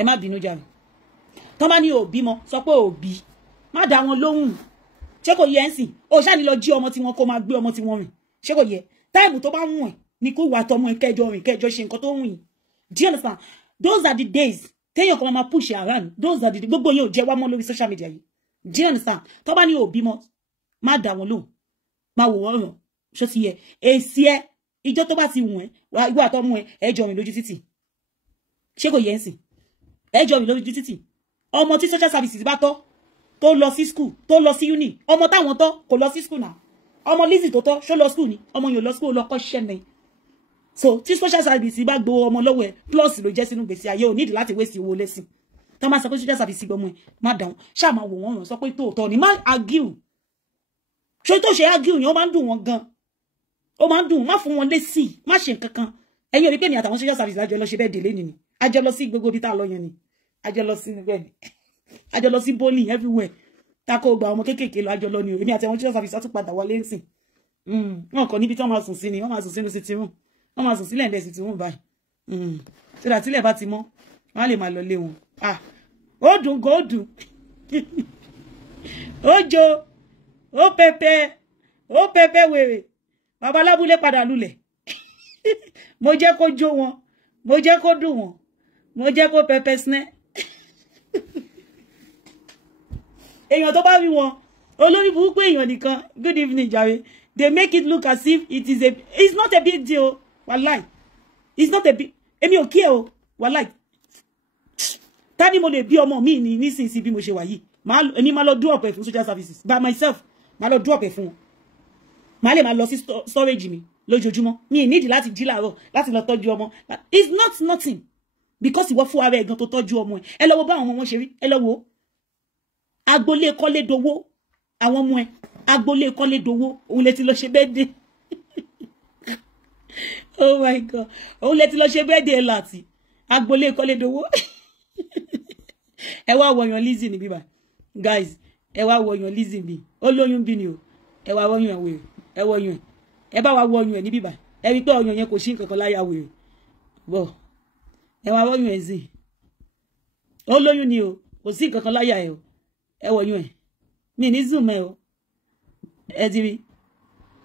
ẹ má bínú jàre tó bá ní òbí mọ sọ pé òbí má dá wọn lóhùn ṣé kò yẹ ń sìn ó ṣáà ní lọ jí ọmọ tí wọn kó máa gbé ọmọ tí wọn rìn ṣé kò yẹ táìmù tó bá wùn ẹ ní kó wà tọmọ kẹjọ rìn kẹjọ ṣe nǹkan tó wùn yìí do you understand those are the days téèyàn kan máa push around those are the gbogbo yẹn ò jẹ́ wá mọ́ lórí social media yìí do you understand tó bá ní òbí mọ má dá wọn lóhùn má wò wọ́n ràn ṣó ti yẹ èsì ẹ ìjọ tó bá ti wùn ẹ ìwà àtọmọ ẹ ẹjọ rìn lójú títì ṣé kò yẹ ń sìn ẹjọ rìn lójú títì ọmọ tí social services bá tọ́ tó lọ sí school tó lọ sí uni ọmọ táwọn tọ́ kò lọ sí school náà ọmọ Lizzy tó tọ́ ṣó lọ school ni ọmọ yóò lọ school lọ kọ́ṣẹ́ ni so tí social services bá gbowó ọmọ lọ́wọ́ ẹ plus ló jẹ́ sínú gbèsè ayé ò nídìí láti waste owó lẹ́sìn tó máa sọ pé social services gbọmọ ẹ má dáhùn ṣáà máa wò wọ́n ràn sọ pé tóòtọ́ ni má argue ṣé tó ṣe argue yẹn ó máa ń dùn wọn gan ó máa ń dùn má fún wọn lésì má ṣe nǹkan kan ẹ̀yin ò rí pé mi àtàwọn social services àjọ lọ ṣe bẹ́ẹ̀ délé ni àjọ lọ sí gbogbo ibi tá a lọ yẹn ni àjọ lọ sí bẹ́ẹ̀ ni àjọ lọ sí bowling everywhere tako gba ọmọ kékèké lọ àjọ lọ ni èmi àti àwọn social services tún padà wọlé nsìn wọn kàn níbi tí wọn máa sùn sí ni wọn máa sùn sínú sí tirun wọn máa sùn sílẹ̀ ǹdẹ̀ sí tirun báyìí tí ra tílẹ̀ bá ti mọ́ wọn á lè máa lọ lé wọn ó dùn kó dùn ó jo ó pẹpẹ wèrè bàbá lábúlé padà lulẹ̀ mo jẹ́ kó jó wọn mo jẹ́ kó dùn wọn mo jẹ́ kó pẹpẹ sinẹ́ èèyàn tó bá rí wọn olórí burúkú èèyàn nìkan good evening jàre they make it look as if it's not a big deal wallahi it's not a big èmi ò kí ẹ o wallahi tani mo lè bí ọmọ mi ní nísinsìnyí bí mo ṣe wà yìí èmi máa lọ do up fún social services by myself máa lọ do up fún wọn máa lè máa lọ sí storage mi lójoojúmọ́ mi nídìí láti jí láàárọ̀ láti lọ tọ́jú ọmọ it's not nothing because ìwọ fún ara ẹ̀ gan tó tọ́jú ọmọ ẹ lọ wo bá àwọn ọmọ wọn ṣe rí ẹ lọ wo agboolé kọ́lé dowó àwọn ọmọ ẹ agboolé kọ́lé dowó òun lè ti lọ ṣe birthday oh my god òun lè ti lọ ṣe birthday láti agboolé kọ́lé dowó ẹ wá wọ̀yàn Lizzy ní bíbá guys ẹ wá wọ̀yàn Lizzy bí ó lóyún bí ni o ẹ wá wọ̀yàn ẹ wèrè ẹ wọ̀yàn ẹ bá wá wọ̀yàn ẹ ní bíbá ẹ rí pé ọyàn yẹn kò sí nǹkan kan láyà wèrè bọ ẹ wá wọ̀yàn ẹ zì ó lóyún ni o kò sí nǹkan kan láyà ẹ o ẹ wọ̀yàn ẹ mi ní zoom ẹ o ẹ ti rí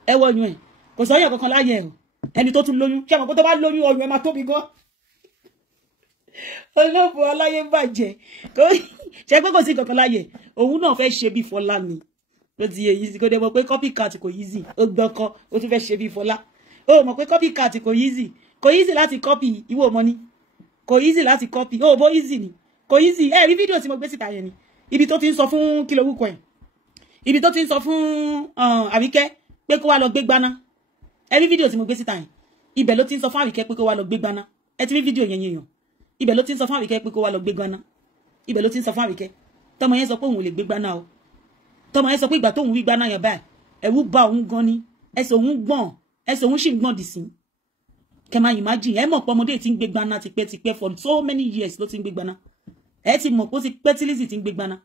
ẹ wọ̀yàn ẹ kò sọyàn kankan láyà ẹ o ẹni tó tún lóyún ṣé àwọn kó tó bá lóyún ọyàn ẹ máa tóbi gan olóòfò aláyé bàjẹ́ ṣe pé kò sí kankan láyè òun náà fẹ́ ṣe bí Fọlá ni ló ti yẹ yìí kó dé mọ̀ pé copycat kò easy ó gbọ́kọ́ ó tún fẹ́ ṣe bí Fọlá ó mọ̀ pé copycat kò easy láti copy ìwọ mọ́ ni kò easy láti copy ó bó easy ni kò easy ẹ rí fídíò tí mo gbé síta yẹn ni ibi tó ti ń sọ fún kí lorúkọ ẹ̀ ibi tó ti ń sọ fún Àríkẹ́ pé kó wá lọ gbé gbaná ẹ rí fídíò tí mo gbé síta yẹn ibẹ̀ ló ti ń sọ fún Àríkẹ́ pé kó wá lọ gbé gbaná ẹ ti rí fídíò yẹn yẹn ibẹ̀ ló ti ń sọ fún Àríkẹ́ pé kó wá lọ gbé gbaná ibẹ̀ ló ti ń sọ fún Àríkẹ́ tọmọ yẹn sọ pé òun ò lè gbé gbaná o tọmọ yẹn sọ pé ìgbà tóun rí gbaná yẹn báyìí ẹ̀rù bà òun gan ni ẹsẹ̀ òun gbọ̀n ẹsẹ̀ òun sì ń gbọ̀n dì sí kẹ máa imagine ẹ mọ̀ pé ọmọdé tí ń gbé gbaná tipẹ́tipẹ́ for so many years ló ti ń gbé gbaná ẹ ti mọ̀ pé ó ti pẹ́ tí Lizzy ti ń gbé gbaná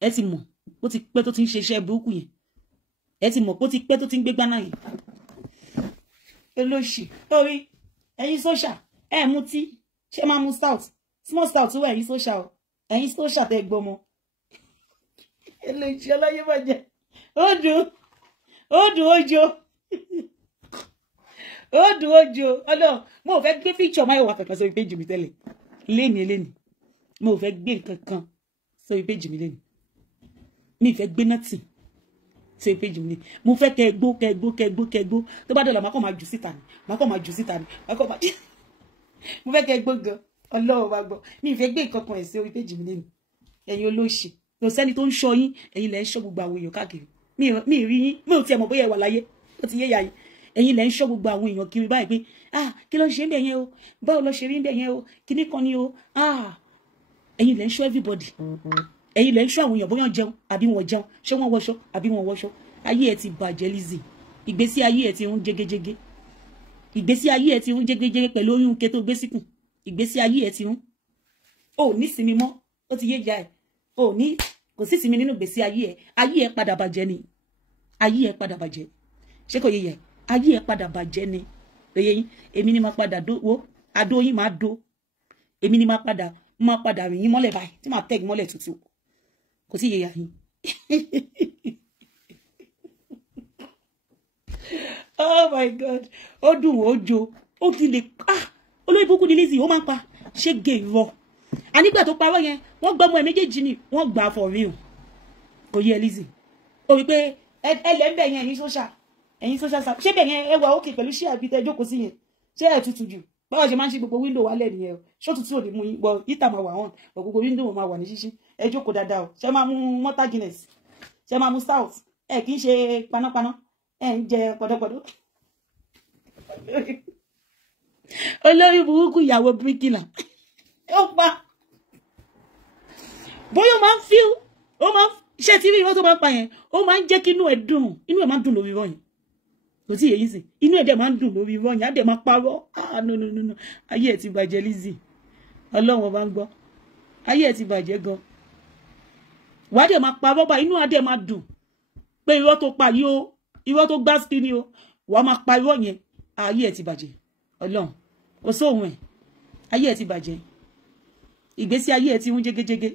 ẹ ti mọ̀ ó ti pẹ́ tó ti ń ṣe iṣẹ́ burúkú yẹn ẹ ti mọ̀ pé ó ti pẹ́ tó ti ń gbé gbaná yẹn olóṣì orí ẹ̀yin social ẹ mutí ṣé máa mu stout small stout wọ ẹ̀yin social ẹ̀yin social tẹ́ gbọ́mọ olóṣì ọláyé bàjẹ́ ó dùn ojo ó dùn ojo ọlọ́run mo fẹ́ gbé picture máa wà kankan sórí page mi tẹ́lẹ̀ léni mo fẹ́ gbé nǹkan kan sórí page mi léni mi fẹ́ gbé nothing sórí page mi léni mo fẹ́ kẹgbó tó bá dọ̀là máa kọ́ máa jù síta ni máa kọ́ mo fẹ́ kẹgbó gan ọlọ́run bá gbọ́ mi fẹ́ gbé nǹkan kan ẹ̀ sí orí page mi léni ẹ̀yin olóṣì kò sẹ́ni tó ń ṣọ́ yín ẹ̀yin lẹ́ ń ṣọ́ gbogbo àwọn èèyàn káàkiri mi rí yín mi ò tiẹ̀ mọ̀ bóyá ẹ wà láyé ó ti yé ya yín ẹ̀yin lẹ́ ń ṣọ́ gbogbo àwọn èèyàn kiri báyìí pé kí ló ń ṣe ń bẹ̀ yẹn o báwo ló ṣe rí ń bẹ̀ yẹn o kíní kan ni o ẹ̀yin lẹ́ ń ṣọ́ everybody ẹ̀yin lẹ́ ń ṣọ́ àwọn èèyàn bóyá jẹun àbí wọn jẹun ṣé wọ́n wọṣọ àbí wọn wọṣọ ayé ẹ ti bàjẹ́ Lizzy ìgbésí ayé ẹ ti ń jégéjégé ìgbésí ayé ẹ ti ń jégéjégé pẹ̀lú oyún ke tó gbé síkùn ìgbésí ayé ẹ ti ń ò ní sinmi mọ́ ó ti yé ya ẹ ò ní kò sí sinmi nínú ìgbésí ayé ẹ padà bàjẹ́ ni ayé ẹ padà bàjẹ́ ṣé kò yé yẹ ayé ẹ padà bàjẹ́ ni lóye yín èmi ni máa padà wo adó yín máa dó èmi ni máa padà máa padà rìn yín mọ́lẹ̀ báyìí tí máa tẹ́gi mọ́lẹ̀ tútù kò sí yẹ̀yà yín. Oh my God ó dùn ó jo ó ti lè olóyè burúkú ni Lizzy ó máa ń pa ṣége irọ́ ànígbà tó parọ́ yẹn wọ́n gbọ́ ọmọ ẹ̀ méjèèjì ni wọ́n gbà for real kò yẹ Lizzy ó wí pé ẹlẹ́ńbẹ̀ yẹn ẹ̀yin social ṣé bẹ̀ yẹn ẹ wà òkè pẹ̀lú ṣé àbí tẹ́ jókòó sí yẹn ṣé ẹ̀ tutù jù báwo ṣe máa ń ṣe gbogbo window wálẹ̀ nìyẹn o ṣó tutù òde mú gbọ́ ìta máa wà hàn gbogbo window máa wà ní ṣíṣí ẹ jókòó dáadáa o ṣé máa mú mọ́tà Guinness ṣé máa mú stout ẹ kì í ṣe panápaná ẹ ń jẹ pọ̀dọ̀pọ̀dọ̀ olórí burúkú ìyàwó bíríkìlà ó pa bóyá ó máa ń fíw ó máa ń ṣe tí irọ́ tó máa ń pa yẹn ó máa ń jẹ́ kí inú ẹ̀ máa ń dùn lórí irọ́ yẹn kò tí èyí sì inú ẹ̀ dẹ̀ máa ń dùn lórí irọ́ yẹn á dẹ̀ máa parọ́ no ayé ẹ̀ ti bàjẹ́ Lizzy ọlọ́run ọba ń gbọ́ ayé ẹ̀ ti bàjẹ́ gan wàá dẹ̀ máa parọ́ bá inú á dẹ̀ máa dùn pé irọ́ tó pa yìí o irọ́ tó gbá sí ni o wàá máa pa irọ́ yẹn ayé ẹ̀ ti bàjẹ́ ọlọ́run kò sóhun ẹ̀ ayé ẹ̀ ti bàjẹ́ ìgbésí ayé ẹ̀ ti ń jégéjégé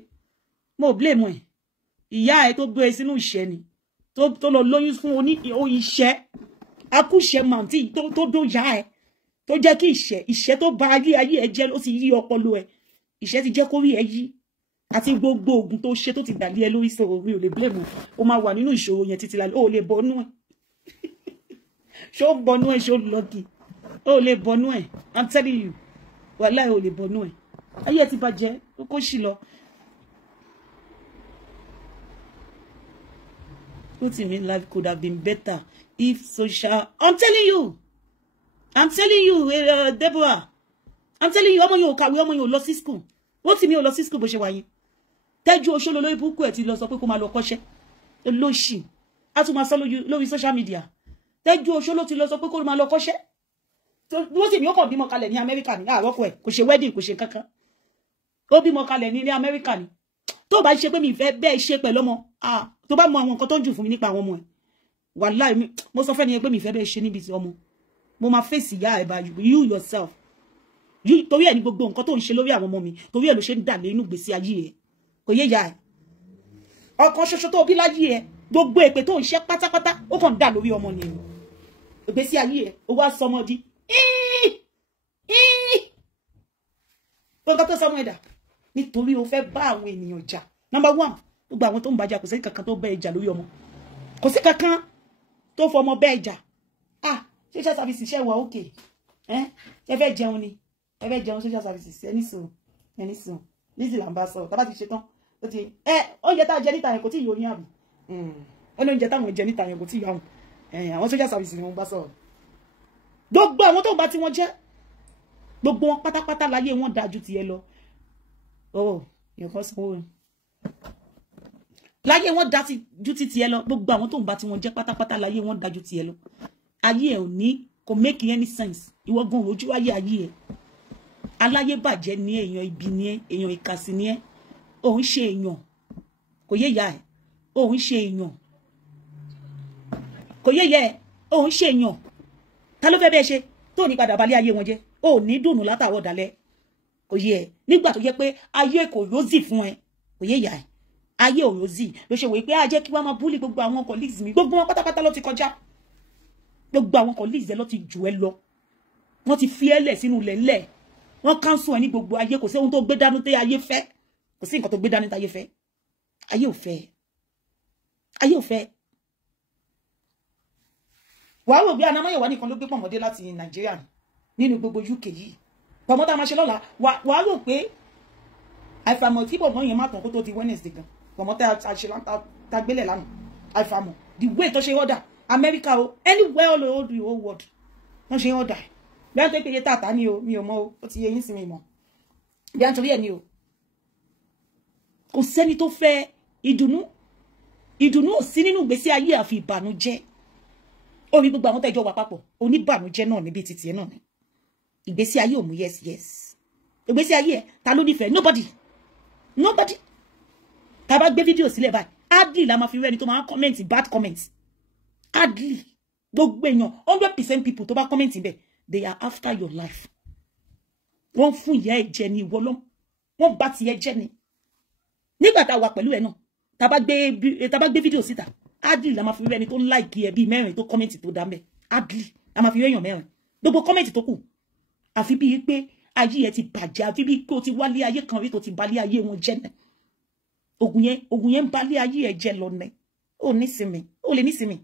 mo blame ẹ̀ ìyá ẹ̀ tó gbé sínú ìṣẹ́ ni tó lọ lóyún fún iṣẹ́ akúṣẹ́ màmtí tó dó yá ẹ̀ tó jẹ́ kí ìṣẹ́ tó ba ayé ẹ̀ jẹ́ ló ti yí ọpọlọ ẹ̀ ìṣẹ́ ti jẹ́ kó rí ẹ̀ yí àti gbogbo oògùn tó ṣe tó ti gbàlé ẹ lórí sọ̀rọ̀ mi ò lè blame o máa wà nínú ìṣòro yẹn títí lálẹ́ o lè bọ́nú ẹ̀ ṣó bọ́nú ẹ̀ ṣó lọ́gì o lè bọ́nú ẹ̀ I'm telling you wàláhì o lè bọ́nú ẹ̀ ayé ẹ̀ ti bàjẹ́ kó sì lọ. What you mean life could have been better if social... I'm telling you, Deborah. I'm telling you, ọmọ yóò kàwé, ọmọ yóò lọ sí school. What you mean lọ sí school bó ṣe wà yẹn? Tẹ́jú Oṣolo lórí búkú ẹ̀ ti lọ sọ pé kó máa lọ kọ́ṣẹ́. Olóṣì. A tún máa sọ lórí social media. Tẹ́jú Oṣolo ti lọ sọ pé kó máa lọ kọ́ṣẹ́. What you mean ó kàn bímọ kalẹ̀ ní Amẹ́ríkà ní àrọ́kọ ẹ̀ kò ṣe wedding kò ṣe kankan. Ó bímọ kalẹ̀ ní Amẹ́ríkà ní. Tó bá ṣe pé mi fẹ́ bẹ́ẹ̀ ṣe pẹ̀lú ọmọ tó bá mọ àwọn nǹkan tó ń jù fún mi nípa àwọn ọmọ ẹ̀ wàláhì mo sọ fẹ́ ni pé mi fẹ́ bẹ́ẹ̀ ṣe níbi tí ọmọ mo máa fèsì ìyá ẹ̀ bá you yourself torí ẹ̀ ní gbogbo nǹkan tó ń ṣe lórí àwọn ọmọ mi torí ẹ̀ ló ṣe ń dà lé inú gbèsè ayé ẹ̀ kò yé ìyá ẹ̀ ọkàn ṣoṣo tó bí láyé ẹ̀ gbogbo èpè tó ń ṣe pátápátá ó kàn dà lórí ọmọ nìyẹn ìgbésí ayé ẹ̀ ó wá sọmọ di nǹkan tó sọmọ ẹ̀dà nítorí o fẹ́ bá àwọn ènìyàn jà number one gbogbo àwọn tó ń bàjá kò sí kankan tó bẹ́ ìjà lórí ọmọ kò sí kankan tó fọmọ bẹ́ ìjà social services ṣe wà òkè ẹ fẹ́ jẹun ni ẹ fẹ́ jẹun social services ẹni sùn Lizzy là ń bá sọ̀rọ̀ tábà ti ṣe tán ó ti oúnjẹ tá a jẹ níta yẹn kò tí ì yọ yín àbí ó ní oúnjẹ táwọn jẹ níta yẹn kò tí ì yọ àwọn social services ni wọ́n bá sọ̀rọ̀ gbogbo àwọn tó ń bá tí wọ́n jẹ́ gbogbo wọn pátápátá láyé wọn dájú tiẹ̀ lọ yẹn kọ́ sanwó láyé wọn dá ju ti tiẹ̀ lọ gbogbo àwọn tó ń bá tí wọ́n jẹ́ pátápátá láyé wọn dájú tiẹ̀ lọ ayé ẹ̀ ò ní kò make any sense ìwọ gan ojú ayé ẹ̀ aláyé bàjẹ́ ní èèyàn ibi ní èèyàn ìkàsí ní òun ṣe èèyàn kò yé ya ẹ̀ òun ṣe èèyàn kò yé ya ẹ̀ òun ṣe èèyàn ta ló fẹ́ bẹ́ẹ̀ ṣe tó ní padà balẹ̀ ayé wọn jẹ́ ò ní dùnú látàwọ̀ dalẹ̀ kò yé ẹ̀ nígbà tó jẹ́ pé ayé kò rosy fún ẹ kò yé ya ẹ̀ ayé ò rosy ló ṣe wòye pé a jẹ́ kí wọ́n máa búlì gbogbo àwọn colleagues mi gbogbo wọn pátápátá ló ti kọjá gbogbo àwọn colleagues ẹ ló ti jù ẹ lọ wọ́n ti fi ẹ lẹ̀ sínú lẹ́lẹ̀ wọ́n cancel ẹ ní gbogbo ayé kò sí ohun tó gbé dání tẹ́ ayé fẹ́ kò sí nǹkan tó gbé dání tẹ́ ayé fẹ́ ayé ò fẹ́ wàá rò bí Anamáyọ̀wá nìkan ló gbé pọ̀mọ́dé láti Nàìjíríà nínú gbogbo UK yìí pọ̀mọ́dé a máa ṣe lọ́la wàá rò pé àìfàmọ̀ tí bọ̀bọ̀ yẹn má tàn kó tó di Wednesday gan pọ̀mọ́dé ta gbélẹ̀ lánàá àìfàmọ̀ the way tó ṣe order America o anywhere all over the whole world wọ́n ṣe order bí wọ́n tó péye tààtà ni o mi ò mọ̀ o ó ti yẹ yín sí mi mọ̀ bí wọ́n torí ẹ̀ ni o kò sẹ́ni tó fẹ́ ìdùnnú ò sí nínú ìgbésí ayé àfi ìbànújẹ́ orí gbogbo àwọn tẹ́jọ́ wà papọ̀ oníbànújẹ́ náà níbi títí ẹ̀ náà ni ìgbésí ayé ò mú yes ìgbésí ayé ẹ̀ ta ló nífẹ̀ẹ́ nobody tá bá gbé fídíò sílẹ̀ báyìí hardly la máa fi rẹ́ni tó máa comment bad comment hardly gbogbo èèyàn 100% people tó bá comment bẹ́ẹ̀ they are after your life wọ́n fún ìyá ẹ̀jẹ̀ ní ìwọ wọ́n bá tiẹ̀ jẹ́ ni nígbà tá wà pẹ̀lú ẹ̀ náà tá bá gbé fídíò síta adli la máa fi ẹni tó like ẹ bí mẹ́rin tó comment tó dá ńbẹ̀ adli la máa fi èèyàn mẹ́rin gbogbo comment tó kù àfi bí pé ayé ẹ ti bàjẹ́ àfi bí pé o ti wálé ayé kan rí tó ti balé ayé wọn jẹ́ nẹ ogun yẹn ń balé ayé ẹ jẹ́ lọ nẹ ó nísinmi ó lè nísinmi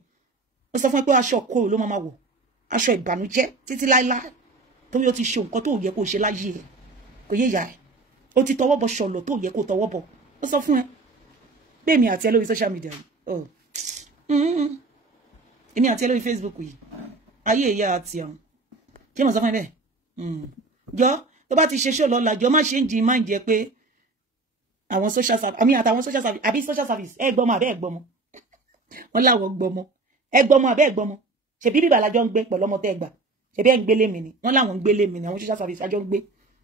ó sọ fún ẹ pé aṣọ kòrò ló máa wọ̀ aṣọ ìbànújẹ́ títí láíláí torí o ti ṣe nǹkan tó yẹ kó ṣe láyé ẹ kò yé ìyá ẹ o ti tọwọ́ bọ ṣọlọ tó yẹ kó tọwọ́ bọ ó sọ fún ẹ pé èmi àti ẹ lórí social media yìí èmi àti ẹ lórí Facebook yìí ayé ìyá àti àwọn kí mo sọ fún ẹ bẹ́ẹ̀ jọ tó bá ti ṣe ṣó lọ́la jọ má ṣe ń jí máa ń jẹ pé àwọn social service àmì àtàwọn social service àbí social service ẹ gbọ́mọ àbẹ́ ẹ gbọ́mọ wọn láwọn gbọ́mọ ẹ gbọ́mọ àbẹ́ ẹ gbọ́mọ ṣebí bíbà lájọ ń gbé pẹ̀lú ọmọ tẹ́ ẹ gbà ṣebí ẹ ń gbélé mi ni wọn láwọn ń gbélé mi ni àwọn social service àjọ ń gbé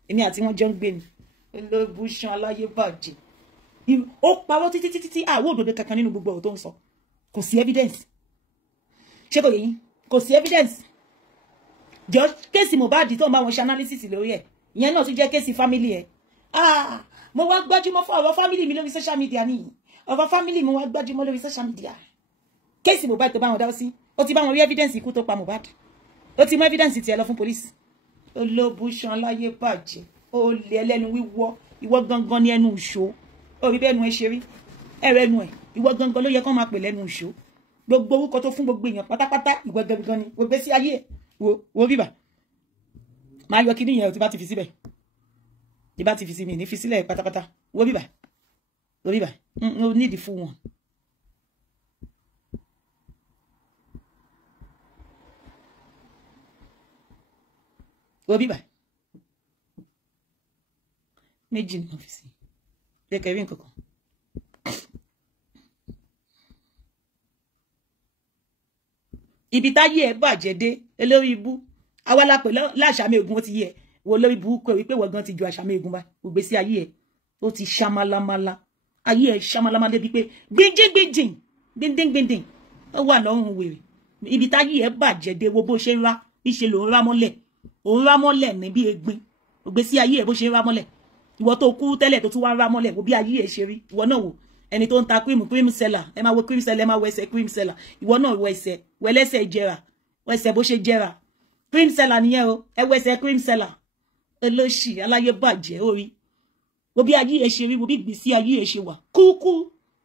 èmi àti wọn jọ ń gbé ni olóbùṣán aláyé bàjẹ́ ó parọ́ títí àwọn òdòdó kankan nínú gbogbo ọ̀rọ̀ tó ń sọ kò sí evidence ṣé kò yé yín kò sí evidence jọ kéèsì Mohbad tó ń bá wọn ṣe analysis lórí ẹ̀ ìyẹn náà tún jẹ́ kéèsì family ẹ̀ mo wá gbájúmọ́ fún ọ̀rọ̀ family mi lórí social media ni ọ̀rọ̀ family mo wá gbájúmọ́ lórí social media kéèsì Mohbad tó bá wọn dá sí ó ti bá wọn rí evidence ikú tó pa Mohbad ó ti mú evidence tiẹ̀ lọ fún police olóbùṣán láyé bàjẹ́ ó lé ẹlẹ́nu wíwọ́ ìwọ gangan ní ẹnu ìṣó ó rí bẹ́ẹ̀ nu ẹ ṣe rí ẹ̀rọ ẹnu ẹ̀ ìwọ gangan ló yẹ kó máa pè lẹ́nu ìṣó gbogbo orúkọ tó fún gbogbo èèyàn pátápátá ìwọ gangan ni gbogbo sí ayé ẹ̀ wo bíbà máa yọ kíní yẹn tí bá ti fi síbẹ̀ tí bá ti fi sí mi ní fi sílẹ̀ pátápátá wo bíbà no need the full one. Wo bíbà méjì ní ọ́fíìsì lẹ́kẹ̀ẹ́ rí nǹkan kan. Ibi táyé ẹ bàjẹ́ dé olórí ibú awala pè láṣàmì ogun ó ti yẹ wo olórí ibú kò wípé wọ́n gan ti ju àṣàmì ogun bá gbogbo sí ayé ẹ ó ti ṣamalamala ayé ẹ ṣamalamala débi pé gbìndín ó wà lọ́rùn wèrè ibi táyé ẹ bàjẹ́ dé wo bó ṣe ń rá níṣe ló ń rá mọ́lẹ̀ òun rá mọ́lẹ̀ ní bí egbin gbogbo sí ayé ẹ bó ṣe ń rá mọ́lẹ̀ ìwọ tó kú tẹ́lẹ̀ tó tún wá ń rá mọ́lẹ̀ wo bí ayé ẹ ṣe rí ìwọ náà wò ẹni tó ń ta cream seller ẹ máa wo cream seller ẹ máa wo ẹsẹ̀ cream seller ìwọ náà wo ẹsẹ̀ wẹlẹsẹ̀ jẹrà wẹsẹ̀ bó ṣe jẹrà cream seller nìyẹn o ẹ wo ẹsẹ̀ cream seller olóṣì aláyé bàjẹ́ orí wo bí ayé ẹ ṣe rí wo bí gbèsè ayé ẹ ṣe wà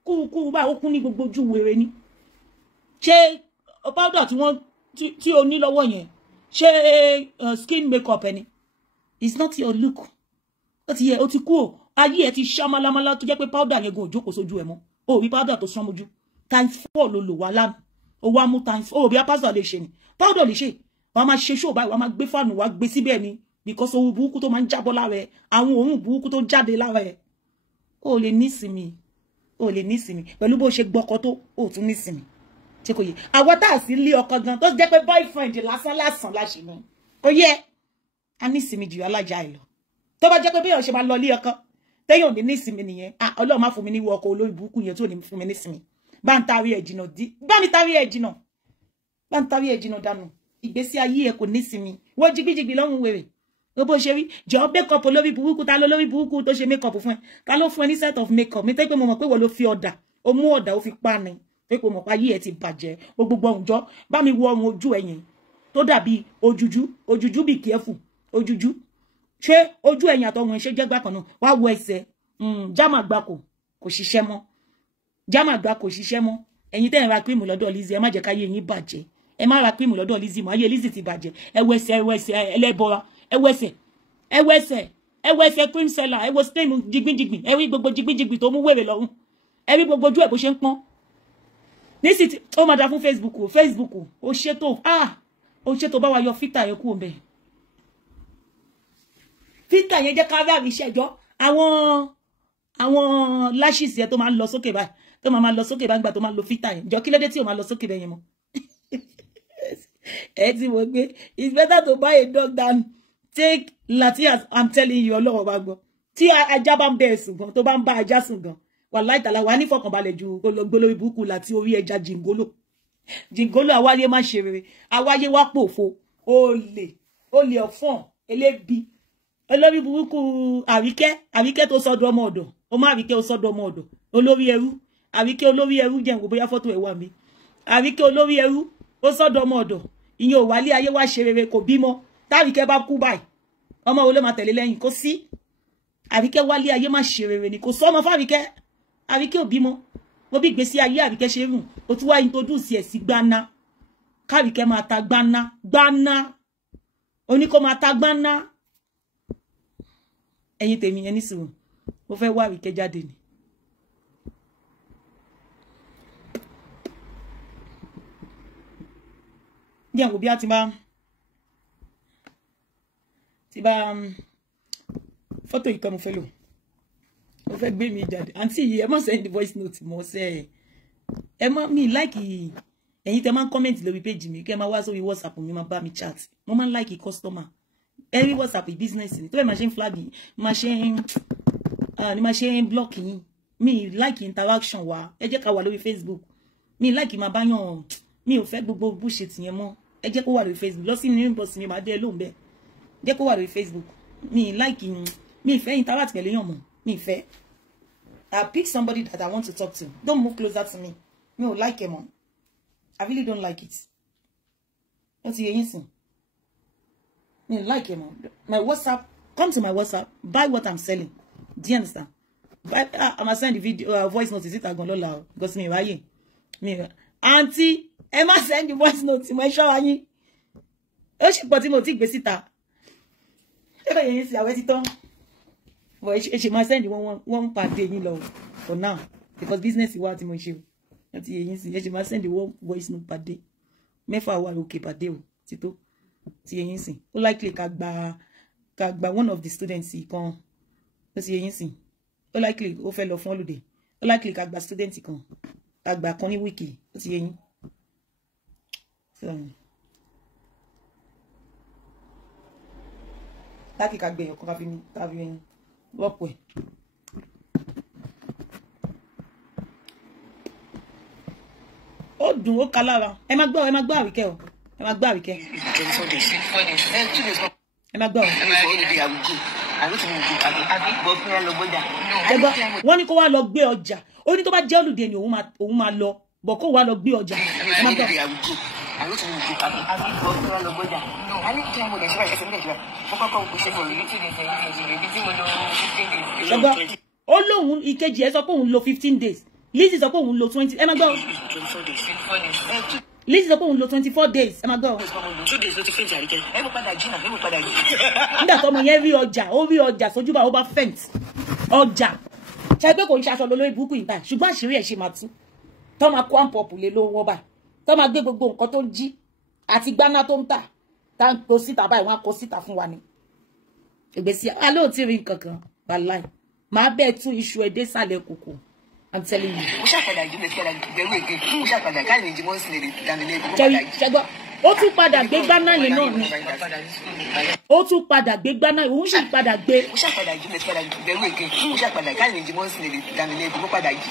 kúkú bá ó kún ní gbogbo ojú wèrè ni ṣé powder tí o ní lọ́wọ́ yẹn ṣé skin makeup ẹni it's not your look ó ti yẹ ó ti kú o ayé ẹ ti ṣamalamala tó jẹ́ pé powder yẹn gan òjókòó sójú ẹ mọ́ o rí powder tó sán mojú ×4 ló lò wá lánàá o wá mú ×4 o bí pastor lè ṣe ni powder lè ṣe wàá máa ṣe show báyìí wàá máa gbé fáànù wàá gbé síbẹ̀ ni because ohun burúkú tó máa ń jábọ́ lára ẹ àwọn òórùn burúkú tó jáde lára ẹ o lè nísinmi pẹ̀lú bó ṣe gbọ́kọ tó o tún nísinmi tí kò yẹ àwọn tá à sí lé ọkọ gan tó jẹ́ pé boyfriend lásán láṣẹ ni kò yẹ a nísinmi jù alájà ẹ lọ tó bá jẹ́ pé béèyàn ṣe máa lọ lé ọkọ téèyàn ní nísinmi nìyẹn Ọlọ́run má fún mi ní wọ ọkọ olórí burúkú yẹn tó ní fún mi nísinmi bá ń tarí ẹ jìnnà dànù ìgbésí ayé ẹ kò nísinmi wọ́n jigbíjigbì lọ́rùn wèrè gbogbo ṣe rí jọ makeup olórí burúkú ta ló lórí burúkú tó ṣe makeup fún ẹ ta ló fún ẹ ní set of makeup mi tẹ́ pé mo mọ̀ pé wọ́n ló fi ọ̀dà ó mú ọ̀dà ó fi pa ni pé kò mọ̀ pé ayé ẹ ti bàjẹ́ gbogbo ọ̀húnjọ́ bá mi wọ ọrùn ojú ẹ̀yìn tó dàbí ojújú bí careful ojújú ṣé ojú ẹ̀yìn àtọrùn ṣe jẹ́ gbà kan náà wá wo ẹsẹ̀ jámà gbà kò ṣiṣẹ́ mọ́ jámà gbà kò ṣiṣẹ́ mọ́ ẹ̀yin tẹ́ ẹ̀ ra cream lọ́dọ̀ Lizzy ẹ má jẹ́ káyé yín bàjẹ́ ẹ má ra cream lọ́dọ̀ Lizzy mọ́ ayé Lizzy ti bàjẹ́ ẹ wo ẹsẹ̀ ẹlẹ́bọra ẹ wo ẹsẹ̀ cream seller ẹ wo stain jigbinjigbin ẹ rí gbogbo jigbinjigbin tó mú wèrè lọ́rùn ẹ rí gbogbo ojú ẹ̀ bó ṣe ń pọ́n nísìtì ó máa da fún Facebook ó ṣètò bá wa yọ fítà yẹn kú òǹbẹ fítà yẹn jẹ́ ká rí àríṣẹ́jọ́ àwọn lashes yẹn tó máa ń lọ sókè báyìí tó máa lọ sókè báyìí nígbà tó máa lo fítà yẹn jọ kí ló dé tí ò máa lọ sókè bẹ́ẹ̀ yẹn mọ́ ẹ ti wọ́n pé it's better to buy a dog than take Latias I'm telling you ọlọ́wọ́ bá gbọ́ tí ajá bá ń bẹ ẹ̀sùn gan tó bá ń bá ajá sùn gan wàláì tàlà wà ní fọkànbalẹ̀ ju olórí burúkú láti orí ẹja jìngólò àwáyé má ṣe rere àwáyé wá pòfo olè ọ̀fọ̀n elébi olórí burúkú Àríkẹ́ tó sọ́dọ̀ ọmọ ọ̀dọ̀ ọmọ Àríkẹ́ ó sọ́dọ̀ ọmọ ọ̀dọ̀ olórí ẹrú Àríkẹ́ olórí ẹrú jẹ́ nko bóyá fọ́tò ẹ̀ wà mí Àríkẹ́ olórí ẹrú ó sọ́dọ̀ ọmọ ọ̀dọ̀ ìyẹn ò wálé ayé wá ṣe rere kò bímọ táríkẹ́ bá kú báyìí ọmọ wo ló máa tẹ̀lé lẹ́yìn kò sí Àríkẹ́ wálé ayé má ṣe rere ni kò sọ ọmọ fáríkẹ́ Àríkẹ́ ò bímọ mo bí gbèsè ayé Àríkẹ́ ṣe rùn ó tún wá introduce ẹ̀ sí gbaná káríkẹ́ máa ta gbaná oní kó máa ta gbaná ẹ̀yin tèmi yẹn nísìnyí mo fẹ́ wá Àríkẹ́ jáde ni bien ou bien tu vas photo yi comme fait lo o fẹ́ gbé mi jáde aunty ẹ má send voice note mo ṣe ẹ má mi like ẹ̀yin tẹ́ máa comment lórí page mi kẹ́ máa wá sórí WhatsApp mi máa bá mi chat mo máa like customer every WhatsApp business ni tó ẹ máa ṣe flag máa ṣe ni máa ṣe block yín mi like interaction wa ẹ jẹ́ ká wà lórí Facebook mi like máa bá yàn mi ò fẹ́ gbogbo bullshit yẹn mọ́ ẹ jẹ́ kó wà lórí Facebook lọ sí ní inbox mi máa dé lóhùn bẹ́ẹ̀ jẹ́ kó wà lórí Facebook mi like mi fẹ́ interact pẹ̀lú èèyàn mọ́ mi fẹ́ I pick somebody that I want to talk to don't move closer to me mi ò like ẹ mọ́ I really don't like it ó ti yé yín sìn mi like ẹ mọ́ my WhatsApp come to my WhatsApp buy what I'm selling do you understand buy I'ma send the video voice note is it agan lọ́la o because mi ráyè mi aunty ẹ má send the voice note mo ṣọ́ra yín ó ṣe pọ̀ tí mo ti gbé síta ṣé kò yẹ yín sí àwẹ́ títán but ẹ ṣe máa send one pàdé yín lọ for now because business wà tí mo ṣe o ti yẹ yín sí ẹ ṣe máa send one voice note pàdé mẹ́fà wà òkè pàdé o tító ti yẹ yín sí ó likely ká gba one of the students kan ó ti yẹ yín sí ó likely ó fẹ́ lọ fún holiday ó likely ká gba student kan ká gba kan ní wiki ó ti yẹ yín. Láti ká gbẹ̀yàn kan ká fi rọ́pò ẹ̀. Ó dùn ó ká lára. Ẹ má gbọ́ Àríkẹ́ o. Ẹ má gbọ́ Àríkẹ́. Ẹ má gbọ́ o. Wọ́n ní kó wá lọ gbé ọjà. Ó ní tó bá jẹ́ olùdé ni òun máa lọ. Bọ̀ kó wá lọ gbé ọjà. Ẹ má gbọ́. Ó lóhun ìkejì ẹ sọ pé òun lò 15 days Lizzy sọ pé òun lò 20 ẹ má gbọ́ Lizzy sọ pé òun lò 24 days ẹ má gbọ́ 2 days ló ti fẹ́ǹtì Àríkẹ́ ẹ mú padà jìnnà nígbà tó ọmọ yẹn rí ọjà sójúbà ó bá fẹ́ǹt ọjà ṣe pé kò ń ṣaṣọ lórí burúkú ìbá ṣùgbọ́n àṣírí ẹ̀ ṣe máa tú tó máa kó àǹpọ̀pù lé lówó báyìí tó máa gbé gbogbo nǹkan tó ń jí àti gbaná tó ń tà tá ń kó síta báyìí wọ́n á kó síta fún wa ni ìgbésí alóòtí rí nǹkan kan wàláì máa bẹ́ẹ̀ tún iṣu ẹ̀ dé sàlẹ̀ kòkò I'm telling you. Mo ṣàpadà jí lẹ́sí bẹ̀rù èké mo ṣàpadà káàní ìjì mọ́ sílẹ̀ dánilẹ́ ṣẹgbọ́ ó tún padà gbé gbaná yẹn náà ni ó tún padà gbé gbaná òun sì padà gbé. Mo ṣàpadà jí lẹ́sí bẹ̀rù èké mo ṣàpadà káàní ìjì mọ́ sílẹ̀ dánilẹ́ mo padà jí.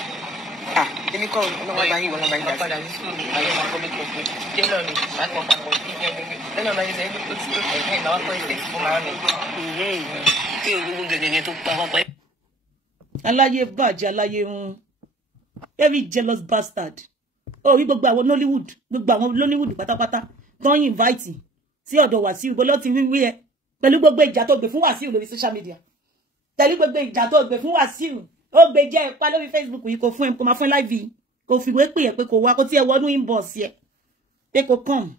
Èmi kọ́ ọlọ́wọ́ bá yín wọ́n bá yín dá. Padà ní sùúrù ayé máa kọ́ mi kò kú. Jẹ́ lọ ni màá kọ́ papọ̀ ìdí ẹgbẹ́. Lẹ́nu ọ̀la yìí sẹ́yìn tó ti tó ẹ̀gbẹ́ ìnáwó kọ́ ìṣe fún màá mi. Kí o gbogbo gẹ̀gẹ̀ tó pa ọkọ̀ ẹ̀. Aláyé bàjẹ́ aláyé ń very jealous bastard. Oh, rí gbogbo àwọn Nollywood pátápátá tó ń invite sí ọ̀dọ̀ Wàsíù bó ló ti wíwí ẹ pẹ̀lú gbogbo ìjà tó gbé fún Wàsíù lórí social media. Pẹ̀lú gbogbo ìjà tó gbé fún Wàsíù ó gbé jẹ́ ẹ̀pá lórí Facebook yìí kò fún ẹ kò máa fún live kò fìwé pè ẹ́ pé kò wá kó tí ẹ wọnú inbox yẹ pé kò come.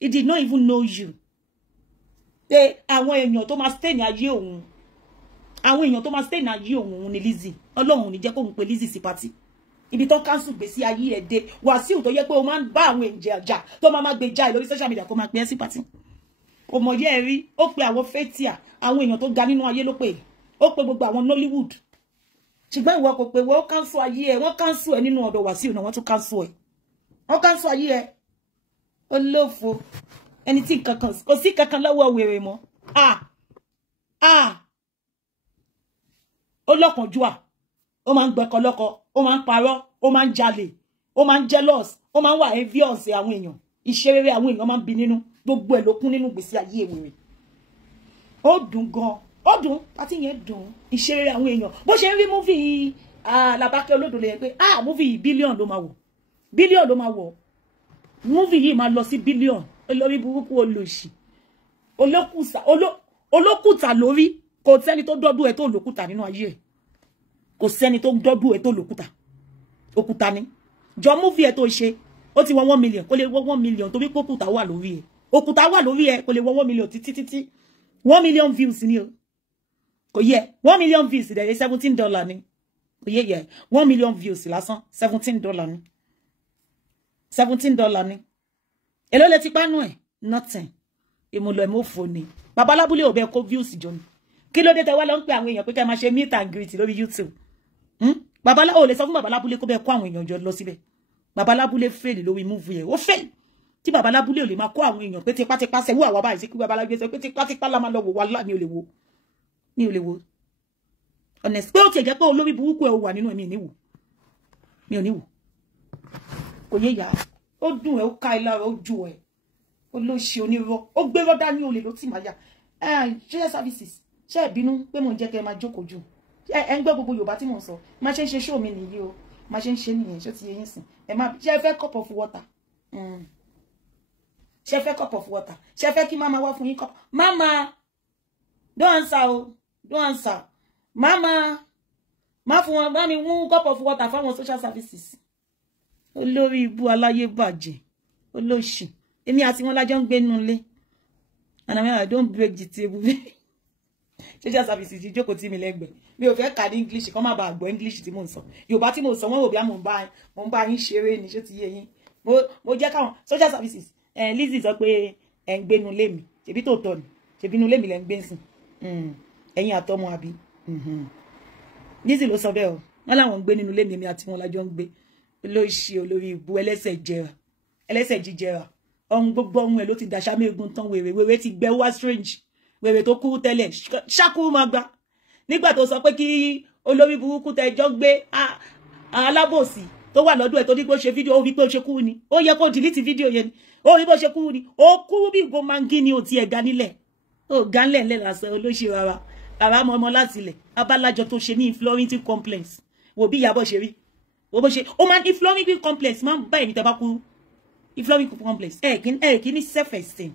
He did not even know you. Pé àwọn èèyàn tó máa stay ní ayé òun àwọn èèyàn tó máa stay ní ayé òun ni Lizzy Ọlọ́run ní jẹ́ kó ń pe Lizzy sí party ibi tó cancel gbèsè ayé ẹ̀ dé Wàsíù tó yẹ pé o máa ń bá àwọn èèyàn jà tó máa gbé jà lórí social media kó máa pè ẹ́ sí party kò mọ̀ yẹ́ rí ó pe àwọn fatia àwọn èèyàn tó ga nínú ayé ló pè ó pe gbogbo àwọn Nollywood ṣùgbọ́n ìwọ kò pé wọ́n cancel ayé ẹ̀ wọ́n cancel ẹ̀ nínú ọ̀dọ̀ Wàsíù náà wọ́n tún cancel ẹ̀ wọ́n cancel ayé ẹ̀ olófo ẹni tí kankan kò sí kankan lọ́wọ́ wèrè mọ́ ó lọ́kànjúà ó máa ń gbẹkọ lọ́kọ ó máa ń parọ́ ó máa ń jalè ó máa ń jealous ó máa ń wà envious àwọn èèyàn ìṣerere àwọn èèyàn máa ń bi nínú gbogbo ẹ̀ ló kún nínú gbèsè ayé wèrè ó dùn gan ó dùn pàtí yẹn dùn ìṣeré àwọn èèyàn bó ṣe ń rí múfì Làbákẹ́ Olódò lè pé múfì yìí bílíọ̀n ló máa wọ̀ bílíọ̀n ló máa wọ̀ múfì yìí máa lọ sí bílíọ̀n olórí burúkú olóṣì olókùtà lórí kò sẹ́ni tó dọ́dún ẹ̀ tó lòkúta nínú ayé ẹ̀ kò sẹ́ni tó dọ́dún ẹ̀ tó lòkúta òkúta ni jọ múfì ẹ̀ tó ṣe ó ti wọ 1 million kó lè wọ 1 million torí pé òkúta wà lórí ẹ̀ òkúta wà lórí ẹ̀ kó lè wọ 1 million títí 1 million views ni o kò yẹ 1 million views dẹ̀ $17 ni kò yẹ 1 million views lásán $17 ni $17 ni èló lè ti pánú ẹ̀ nothing ìmùlọ̀ ìmọ̀fò ni babalábúlé ò bẹ kó views jọ ni kí ló dé tẹ wá lọ ń pè àwọn èèyàn pé ká máa ṣe meet and greet lórí YouTube babaláwo lè sọ fún babalábúlé kó bẹ kó àwọn èèyàn jọ lọ síbẹ̀ babalábúlé fail lórí move yẹn ó fail tí babalábúlé ò lè máa kó àwọn èèyàn pé tipátipá ṣe wú àwa báyìí sí kí babalábúlé sọ pé tipátipá la máa lọ wò wá lá ní ò lè wo honest pé ó ti jẹ́ pé olórí burúkú ẹ̀ wà nínú ẹ̀mí mi ò ní wò kò yé yà ó dùn ẹ̀ ó ká ẹ lára ó ju ẹ̀ ó ló ṣe onírọ́ ó gbé rọ́dá ní olè ló tì máa yà share services ṣe ìbínú pé mò ń jẹ́ kẹ́ ẹ máa jókòó jù ẹ ń gbọ́ gbogbo Yorùbá tí mò ń sọ má ṣe ń ṣe show mi nìyí o má ṣe ń ṣe nìyẹn ṣó ti yé yín sìn ẹ má ṣe fẹ́ cup of water ṣe fẹ́ cup of water ṣe fẹ́ kí mama wá fún yín cup mama don't answer o don't answer mama má fún wọn bá mi mú cup of water fáwọn social services olórí ibú aláyé bàjẹ́ olóṣì èmi àti wọn lájọ ń gbé nínú ilé and I don't break the table social services ti jókòó tì mí lẹ́gbẹ̀ẹ́ mi ò fẹ́ kà ní English kó má bàa gbọ́ English tí mò ń sọ Yorùbá tí mò ń sọ wọ́n wò bí mo ń bá yín ṣeré ní ṣó ti yé yín mo jẹ́ káwọn social services Lizzy sọ pé ẹ̀ ń gbénu lé mi ṣebí tó tọ́ ni ṣebí inú lé mi lẹ́ ń gbé ń sìn ẹ̀yin àtọmọ àbí Lizzy ló sọ bẹ́ẹ̀ o wọ́n láwọn ń gbé nínú lé mi èmi àti wọn lájọ ń gbé olóṣì olórí ibu ẹlẹ́sẹ̀ jíjẹra ohun gbogbo ohun ẹ̀ ló ti dàṣà mégun tán wèrè ti gbẹ wá strange wèrè tó kúrú tẹ́lẹ̀ ṣákúrú máa gbá nígbà tó sọ pé kí olórí burúkú tẹjọ́ gbé alábòsí tó wà lọ́dún ẹ̀ tó ní pé ó ṣe fídíò ó rí pé ó ṣe kúrú ni ó yẹ kó delete fídíò yẹn ni ó rí pé ó ṣe kúrú ni ó kúrú bí ìgò mangi ni ò ti ẹ̀ga nílẹ̀ ó ga ńlẹ̀ ńlẹ̀ lásán olóṣè rárá ọmọ láti ilẹ̀ abálájọ tó ṣe ní influency complex wò bí ìyàbọ̀ ṣe rí wò bó ṣe ó máa ń influency complex máa ń bá ẹ̀mí tẹ́ bá kúrú influency complex kí ní self esteem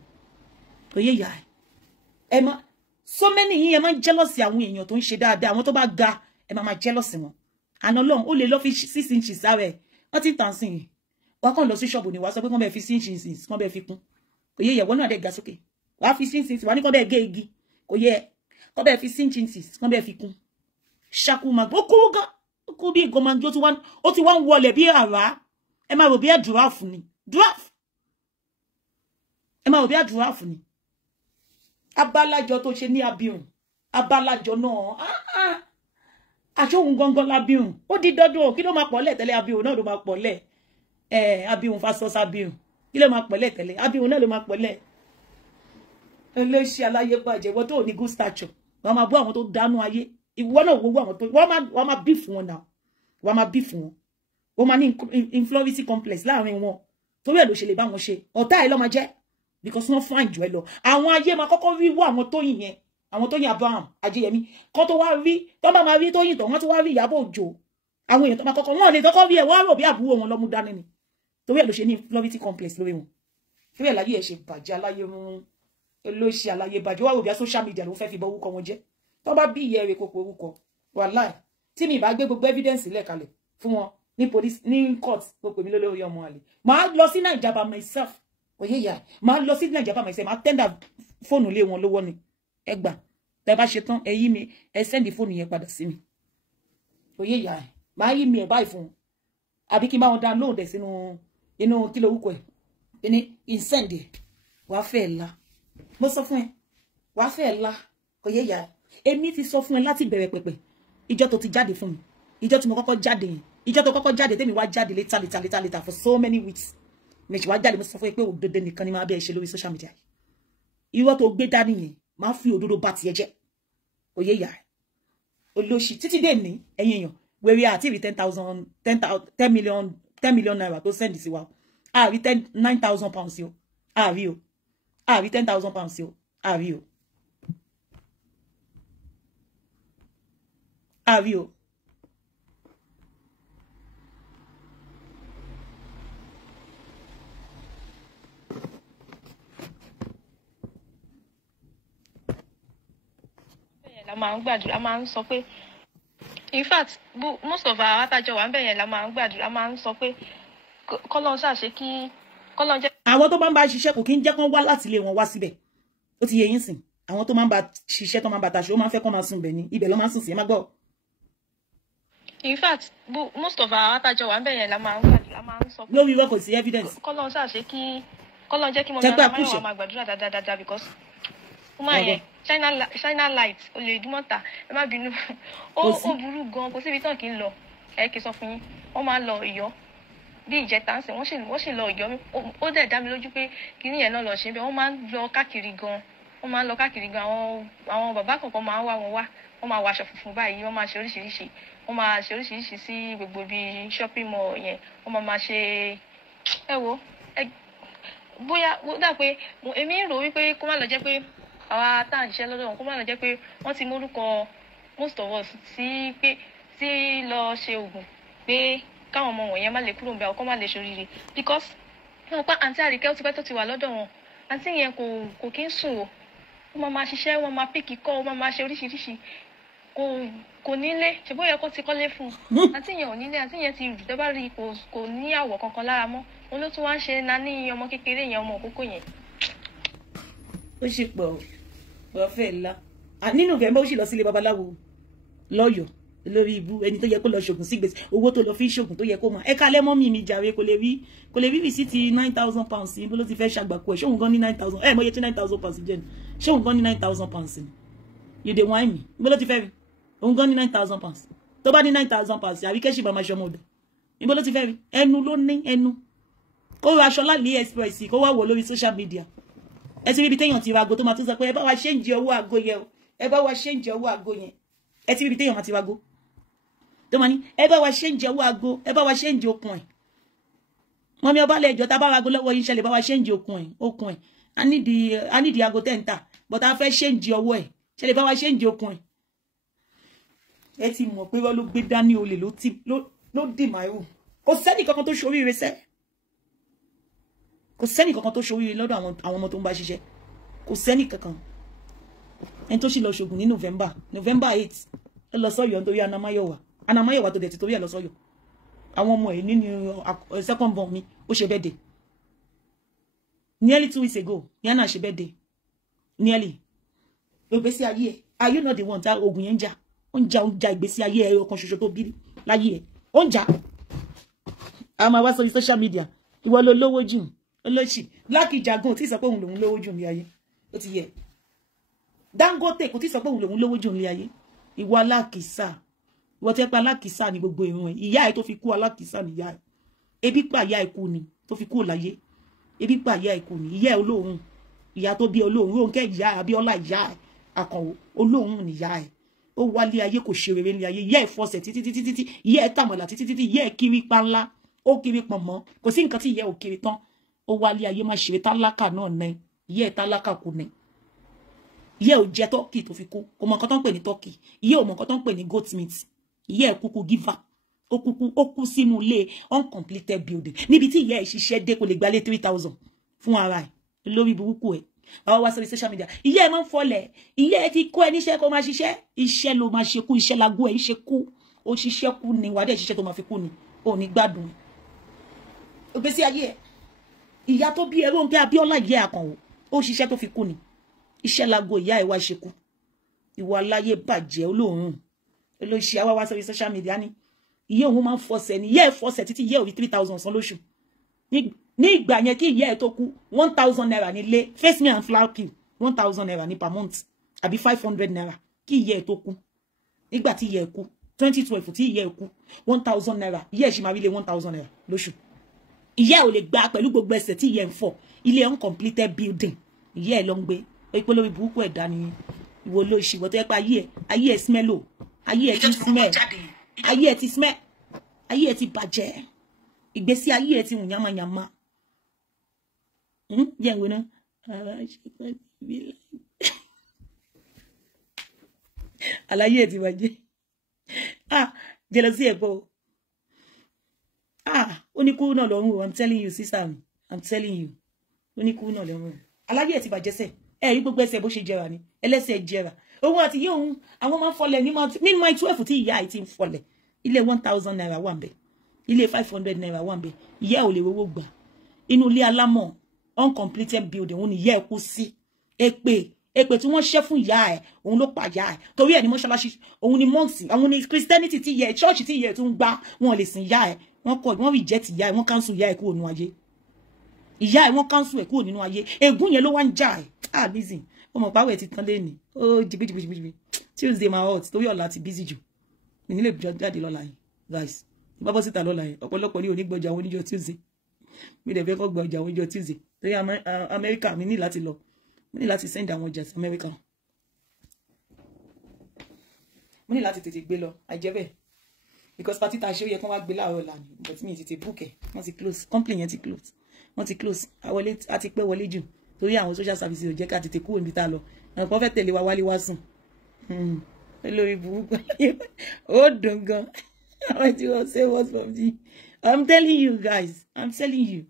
kò yé ìyá ẹ má so many yín ẹ máa jealous àwọn èèyàn tó ń ṣe dáadáa àwọn tó bá ga ẹ máa jealous wọn àná Ọlọ́run ó lè lọ fi 6 inches sáré wọ́n ti tàn sí yìí wọ́n kàn lọ sí ṣọ́ọ̀bù ni wàá sọ pé kán bẹ́ẹ̀ fi 6 inches kán bẹ́ẹ̀ fi kún kò yé ìyẹ̀wò náà dẹ̀ ga sókè wàá fi 6 inches wàá ní kán bẹ́ẹ̀ gé igi kò yẹ kán bẹ́ẹ̀ fi 6 inches kán bẹ́ẹ̀ fi kún ṣakú máa ó kú gan ó kú bí ìgò máa ń jó ó ti wá ń wọlé bí àrá ẹ máa rò bí ẹ dùráàfù ni ẹ máa rò bí ẹ dùráàfù ni abálájọ tó ṣe ní abirùn abálájọ náà àṣóhun gangan labirùn ó di dọdún kí ló máa pọ̀lẹ̀ tẹ́lẹ̀ abirùn náà ló máa pọ̀lẹ̀ abirùn fasos abirùn kí ló máa pọ̀lẹ̀ tẹ́lẹ̀ abirùn náà ló máa pọ̀lẹ̀ ẹlẹ́ṣẹ̀ aláyé bàjẹ́ wọ́n tó ní good stature wọ́n máa bú àwọn tó dánú ayé ìwọ náà gbogbo àwọn tó wọ́n máa bí fún wọn náà wọ́n máa bí fún wọn wọ́n máa ní influency complex láàrin wọn torí ẹ̀ ló ṣe lè bá wọn ṣe ọ̀tá ẹ̀ ló máa jẹ́ because wọ́n fine jù ẹ lọ àwọn ayé máa kọ́kọ́ rí wọ àwọn Tóyìn yẹn àwọn Tóyìn Abraham Ajéyẹmí kan tó wá rí tó bá máa rí Tóyìn tó wọ́n tó wá rí Ìyábọ̀ Òjó àwọn èèyàn tó máa kọ́kọ́ wọ́n lè kọ́kọ́ rí ẹ̀ wọ́n rò bí àbúrò wọn lọ́mú dání ni torí ẹ̀ ló ṣe ní influency complex lórí wọn torí ẹ̀ láyé ẹ̀ ṣe bàjẹ́ aláyé rún olóṣì aláyé bàjẹ́ wà rò bí social media ló fẹ́ fi bọ orúkọ wọn jẹ́ tó bá bí ìyẹ́ rẹ̀ kò pé orúkọ wàláì tí mi bá gbé gbogbo evidence lẹ̀ kalẹ̀ fún wọn ní police ní court tó pè mí lórí ọmọ àlè màá lọ sí Naija by myself oye ya máa lọ sí Naija bá myself máa tender fóònù lé wọn lọ́wọ́ ni ẹ gbà tẹ́ bá ṣe tán ẹ yí mi ẹ send fóònù yẹn padà sí mi oye ya máa yí mi ẹ báyìí fún àbí kí n bá wọn download ẹ sínú inú kí ló wúkọ ẹ ní insend ẹ wàá fẹ́ la mo sọ fún ẹ wàá fẹ́ la oye ya èmi ti sọ fún ẹ láti bẹ̀rẹ̀ pẹ̀pẹ̀ ìjọ tó ti jáde fún mi ìjọ tí mo kọ́kọ́ jáde yẹn ìjọ tó kọ́kọ́ jáde tèmi wá jáde later for so many weeks méjì wá jáde mo sọ fún ẹ pé òdodo nìkan ni máa bẹ́ẹ̀ ṣe lórí social media irọ́ tó gbé dání yẹn máa fi òdodo bá tiẹ̀ jẹ́ òye ìyá rẹ̀ olóṣì títí dé ní ẹ̀yìn èèyàn wẹ̀rẹ̀ àti rí 10 million naira tó sẹ́ndì sí wa àrí 9,000 pounds o àrí 10,000 pounds o àrí o àbí o. La máa ń gbàdúrà, máa ń sọ pé in fact most of our atajọ wà ń bẹ̀ yẹn la máa ń gbàdúrà, máa ń sọ pé kọ́lọ́n ṣàṣe kí kọ́lọ́n jẹ́. Àwọn tó bá ń bá ṣiṣẹ́ kò kí ń jẹ́ kán wá láti ilé wọn wá síbẹ̀. Ó ti yé yín sìn. Àwọn tó máa ń bá ṣiṣẹ́ tó máa ń bá taṣe ó máa ń fẹ́ kán máa sùn bẹ̀ ni. Ibẹ̀ ló máa ń sùn sí ẹ má gbọ́. In fact most of our atajọ wà ń bẹ̀ yẹn la máa ń gbàdúrà, máa ń sọ pé lórí ìwé kò sí evidence. kọ́lọ́n ṣàṣe kí kọ́lọ́n jẹ́ kí mo máa gbàdúrà dáadáa because woman yẹn China light olè ìdúmọ̀ta ẹ má bínú ó burú gan kò síbi tán kì í lọ ẹ kì í sọ fún yín wọ́n máa lọ Ọ̀yọ́ bí ìjẹta ń sìn wọ́n sì lọ Ọ̀yọ́ ó dẹ̀ dá mi lójú pé kíní yẹn náà lọ ṣe bẹ́ẹ̀ wọ́n máa ń lọ káàkiri gan àwọn bàbá kọ̀ọ̀kan máa ń wá wọn wá wọ́n máa wọ aṣọ funfun báyìí wọ́n máa ṣe oríṣiríṣi sí gbogbo bíi shopping mall yẹn wọ́n máa ṣe ẹ wo bóyá dà pé èmi rò wípé kó má lọ jẹ́ pé àwa tá à ń ṣiṣẹ́ lọ́dọ̀ wọn kó má lọ jẹ́ pé wọ́n ti mórúkọ most of us sí pé sí lọ ṣe oògùn pé káwọn ọmọ wọ̀nyẹn má lè kúrò ń bẹ ọkọ má lè ṣoríire because wọn pa àǹtí Àríkẹ́ ó ti pẹ́ tó ti wà lọ́dọ̀ wọn àǹtí yẹn kò kí ń sùn o wọ́n máa ṣiṣẹ́ wọ́n máa píkì kọ́ wọ́n máa ṣe oríṣiríṣi kò nílé ṣe bóyá kó ti kọ́lé fún un àǹtí yẹn ò nílé àǹtí yẹn ti rù tó bá rí kò ní àwọ̀ kankan lára mọ́ òun ló tún wá ń ṣe nání ọmọ kékeré yẹn ọmọ òkókó yẹn. Ó ṣe pọ̀ wọ́n fẹ́ ńlá ní November ó sì lọ sílé babaláwo lọ́yọ̀ọ́ lórí ibú ẹni tó yẹ kó lọ ṣògùn sí gbèsè owó tó lọ fi ṣògùn tó yẹ kó mọ ẹ kalẹ̀ mọ́ mi jàre kò lè rí rìsíìtì 9,000 pounds bó ló ti fẹ́ ṣàgbàkú ẹ̀ ṣóhun gan ní 9,000 ẹ̀ mọ́yẹ tí 9,000 pounds jẹ́ ni ṣóhun gan ní 9,000 pounds ni you dey whine me bó ló ti fẹ́ rí òun gan ní 9,000 pounds tó bá ní 9,000 pounds Àríkẹ́ ṣì bá máa ṣe ọmọ ọ̀dọ̀ bó ló ti fẹ́ rí ẹnu ló ní ẹnu kó ra aṣọ láàlì express kó wá wò lórí social media ẹ ti rí ibi téèyàn ti ra ago tó máa tún sọ pé ẹ bá wa ṣéǹjì owó ago yẹn o ẹ bá wa ṣéǹjì owó ago yẹn ẹ ti rí ibi téèyàn máa ti ra ago tó máa ní ẹ bá wa ṣéǹjì owó ago ẹ bá wa ṣéǹjì okùn ẹ̀ wọ́n mi ọba lẹ́jọ́ tá bá ra ago lọ́wọ́ yín ṣẹlẹ̀ bá wa ṣéǹjì okùn ẹ̀ a nídìí ago tẹ́ǹtà but a fẹ́ ṣéǹjì ọwọ́ ẹ̀ ṣẹlẹ̀ bá wa ṣéǹjì okùn ẹ̀ ẹ ti mọ̀ pé wọ́n ló gbé dání olè ló dì máa rò kò sẹ́nì kankan tó ṣoríire sẹ́ kò sẹ́nì kankan tó ṣoríire lọ́dọ̀ àwọn ọmọ tó ń bá ṣiṣẹ́ kò sẹ́nì kankan ẹni tó sì lọ ṣògùn ní November 8 ẹ lọ sọ́yọ́ nítorí Anamáyọ̀wá tó dẹ̀ ti torí ẹ̀ lọ sọ́yọ́ àwọn ọmọ ẹ̀ nínú second born mi ó ṣe birthday nearly 2 weeks ago Yana ṣe birthday nearly ìgbésí ayé ẹ̀ are you not the one tá ogun yẹn ń jà ó ń jà ìgbésí ayé ẹ̀ ọkàn ṣoṣo tó bí láyé ẹ̀ ó ń jà a máa wá sórí social media ìwọ ló lówó jù olóṣì Lucky Jagun tí sọ pé òun lòun lówó jù ní ayé ó ti yẹ Dangote kò tí sọ pé òun lòun lówó jù ní ayé ìwọ alákìísà ìwọ tẹ́ pa alákìísà ní gbogbo ìrun ẹ̀ ìyá ẹ̀ tó fi kú alákìísà níyà ẹ̀ ebi pa ìyá ẹ̀ kú ni tó fi kú láyé ebi pa ìyá ẹ̀ kú ni ìyá ẹ̀ olóhùn ìyá tó bí olóhùn Rónkẹ́ ìyá Abíọ́lá ìyá ẹ̀ Àkànwó olóhùn níyà ẹ̀ ó wálé ayé kò ṣe rere ní ayé ìyá ẹ̀ fọsẹ̀ títí ìyá ẹ̀ tàmọ̀là títí ìyá ẹ̀ kiri panlá ó kiri pọ̀nmọ́ kò sí nǹkan tí ìyá ẹ̀ ò kiri tán ó wálé ayé má ṣeré tálákà náà nẹ ìyá ẹ̀ tálákà kò nẹ ìyá ẹ̀ ò jẹ tọ́kì tó fi kú kò mọ nǹkan tó ń pè ní tọ́kì ìyá ẹ̀ ò mọ nǹkan tó ń pè ní goat meat ìyá ẹ̀ kúkú giver ó kú sínú ilé uncompleted building níbi tí ìyá ẹ̀ ṣiṣẹ́ dé kò lè gbalé 3,000 fún ara ẹ̀ lórí burúkú ẹ̀ àwọn wá sórí social media ìyá ẹ̀ máa ń fọlẹ̀ ìyá ẹ̀ ti kó ẹ níṣẹ́ kó máa ṣiṣẹ́ iṣẹ́ ló máa ṣe kú iṣẹ́ lágó ẹ̀ ń ṣe kú ó ṣiṣẹ́ kú ni wàá dẹ̀ ṣiṣẹ́ tó máa fi kú ni ò ní gbádùn ìgbésí ayé ẹ̀ ìyá tó bí ẹrú Rónkẹ́ Abíọ́lá ìyá Àkànwó ó ṣiṣẹ́ tó fi kú ni iṣẹ́ lágó ìyá ẹ̀ wá ṣe kú ìwà aláyé bàjẹ́ olóòórùn olóṣì àwa wá sórí social media ni ìyá òun máa ń fọsẹ̀ ni ìyá ẹ̀ fọsẹ̀ títí ìyá ò rí 3,000 san lóṣù ní ìgbà yẹn kí ìyá ẹ̀ tó kú 1,000 naira nílé face me and flower pill 1,000 naira ní per month àbí 500 naira kí ìyá ẹ̀ tó kú nígbà tí ìyá ẹ̀ kú 2012 tí ìyá ẹ̀ kú 1,000 naira ìyá ẹ̀ ṣì máa rí lé 1,000 naira lóṣù ìyá ẹ̀ ò lè gbà pẹ̀lú gbogbo ẹsẹ̀ tí ìyá ẹ̀ ń fọ̀ ilé uncompleted building ìyá ẹ̀ ló ń gbé pé lórí burúkú ẹ̀dá nìyẹn ìwọ ló ṣì wọ́n tó yẹ pé ayé ẹ̀ smell o ayé ẹ̀ ti smell ayé ẹ̀ ti smell ayé ẹ̀ ti bàjẹ́ ìgbésí ayé ẹ̀ ti hùn yamayama yẹn wo náà àlàyé ẹ̀ ti bàjẹ́ jealousy ebo. Ó ní kú náà lọ́rùn. I'm telling you, sister. I'm telling you. Ó ní kú náà lọ́rùn. Aláyé ti bàjẹ́ ṣe. Rí gbogbo ẹsẹ̀ bó ṣe jẹrà ni. Ẹlẹ́sẹ̀ jẹrà. Òun àti yé òun àwọn máa ń fọlẹ̀ ní my 12 tí ìyá ẹ̀ ti ń fọlẹ̀. Ilé 1,000 naira wà ńbẹ̀. Ilé 500 naira wà ńbẹ̀. Ìyá ò lè rówó gbà. Inú ilé alámọ̀ uncompleted building òun ni ìyá ẹ̀ kú sí. Èpè tí wọ́n ṣẹ́ fún ìyá ẹ̀ òun ló pa ìyá ẹ̀. Torí ẹ̀ ní mọ́ṣáláṣí òun ni monks àwọn ni Christianity tí ìyá ẹ̀ church tí ìyá ẹ̀ tún gbà wọn lè sìn ìyá ẹ̀. Wọ́n reject ìyá ẹ̀ wọ́n cancel ìyá ẹ̀ kúrò nínú ayé. Ìyá ẹ̀ wọ́n cancel ẹ̀ kúrò nínú ayé. Ègún yẹn ló wá ń jà ẹ̀. Listen. Ọmọ pàwẹ̀ ti tán lẹ́ni. Jìbìjìbìjìbì. Tuesday my hot. Torí ọ̀la ti busy jù. Mi nílé jáde lọ́la yìí. Guys. Bá bọ́ síta lọ́la yìí. Ọ̀pọ̀lọpọ̀ ní onígbọ̀jà àwọn oníjọ́ Tuesday. Mi dẹ̀ fẹ́ kọ́ gbọ̀jà àwọn oníjọ́ Tuesday. Torí America mi ní láti lọ. Mi ní láti send àwọn ọjà sí America. Mo ní láti tètè gbé lọ. Àìjẹ́ bẹ́ẹ̀. Because party ta ṣe ó yẹ kán wá gbé láàárọ̀ ọ̀la ni. But mi tètè book ẹ̀. Wọ́n ti close. Company yẹn ti close. Wọ́n ti close. A ti pẹ́ wọlé jù. Torí àwọn social services ò jẹ́ ká tètè kúrò níbi tá lọ. Àwọn kan fẹ́ tẹ̀lé wa wálé wá sùn. Lórí burúkú. Ó dùn gan. What you want say what's from the I'm telling you guys. I'm telling you.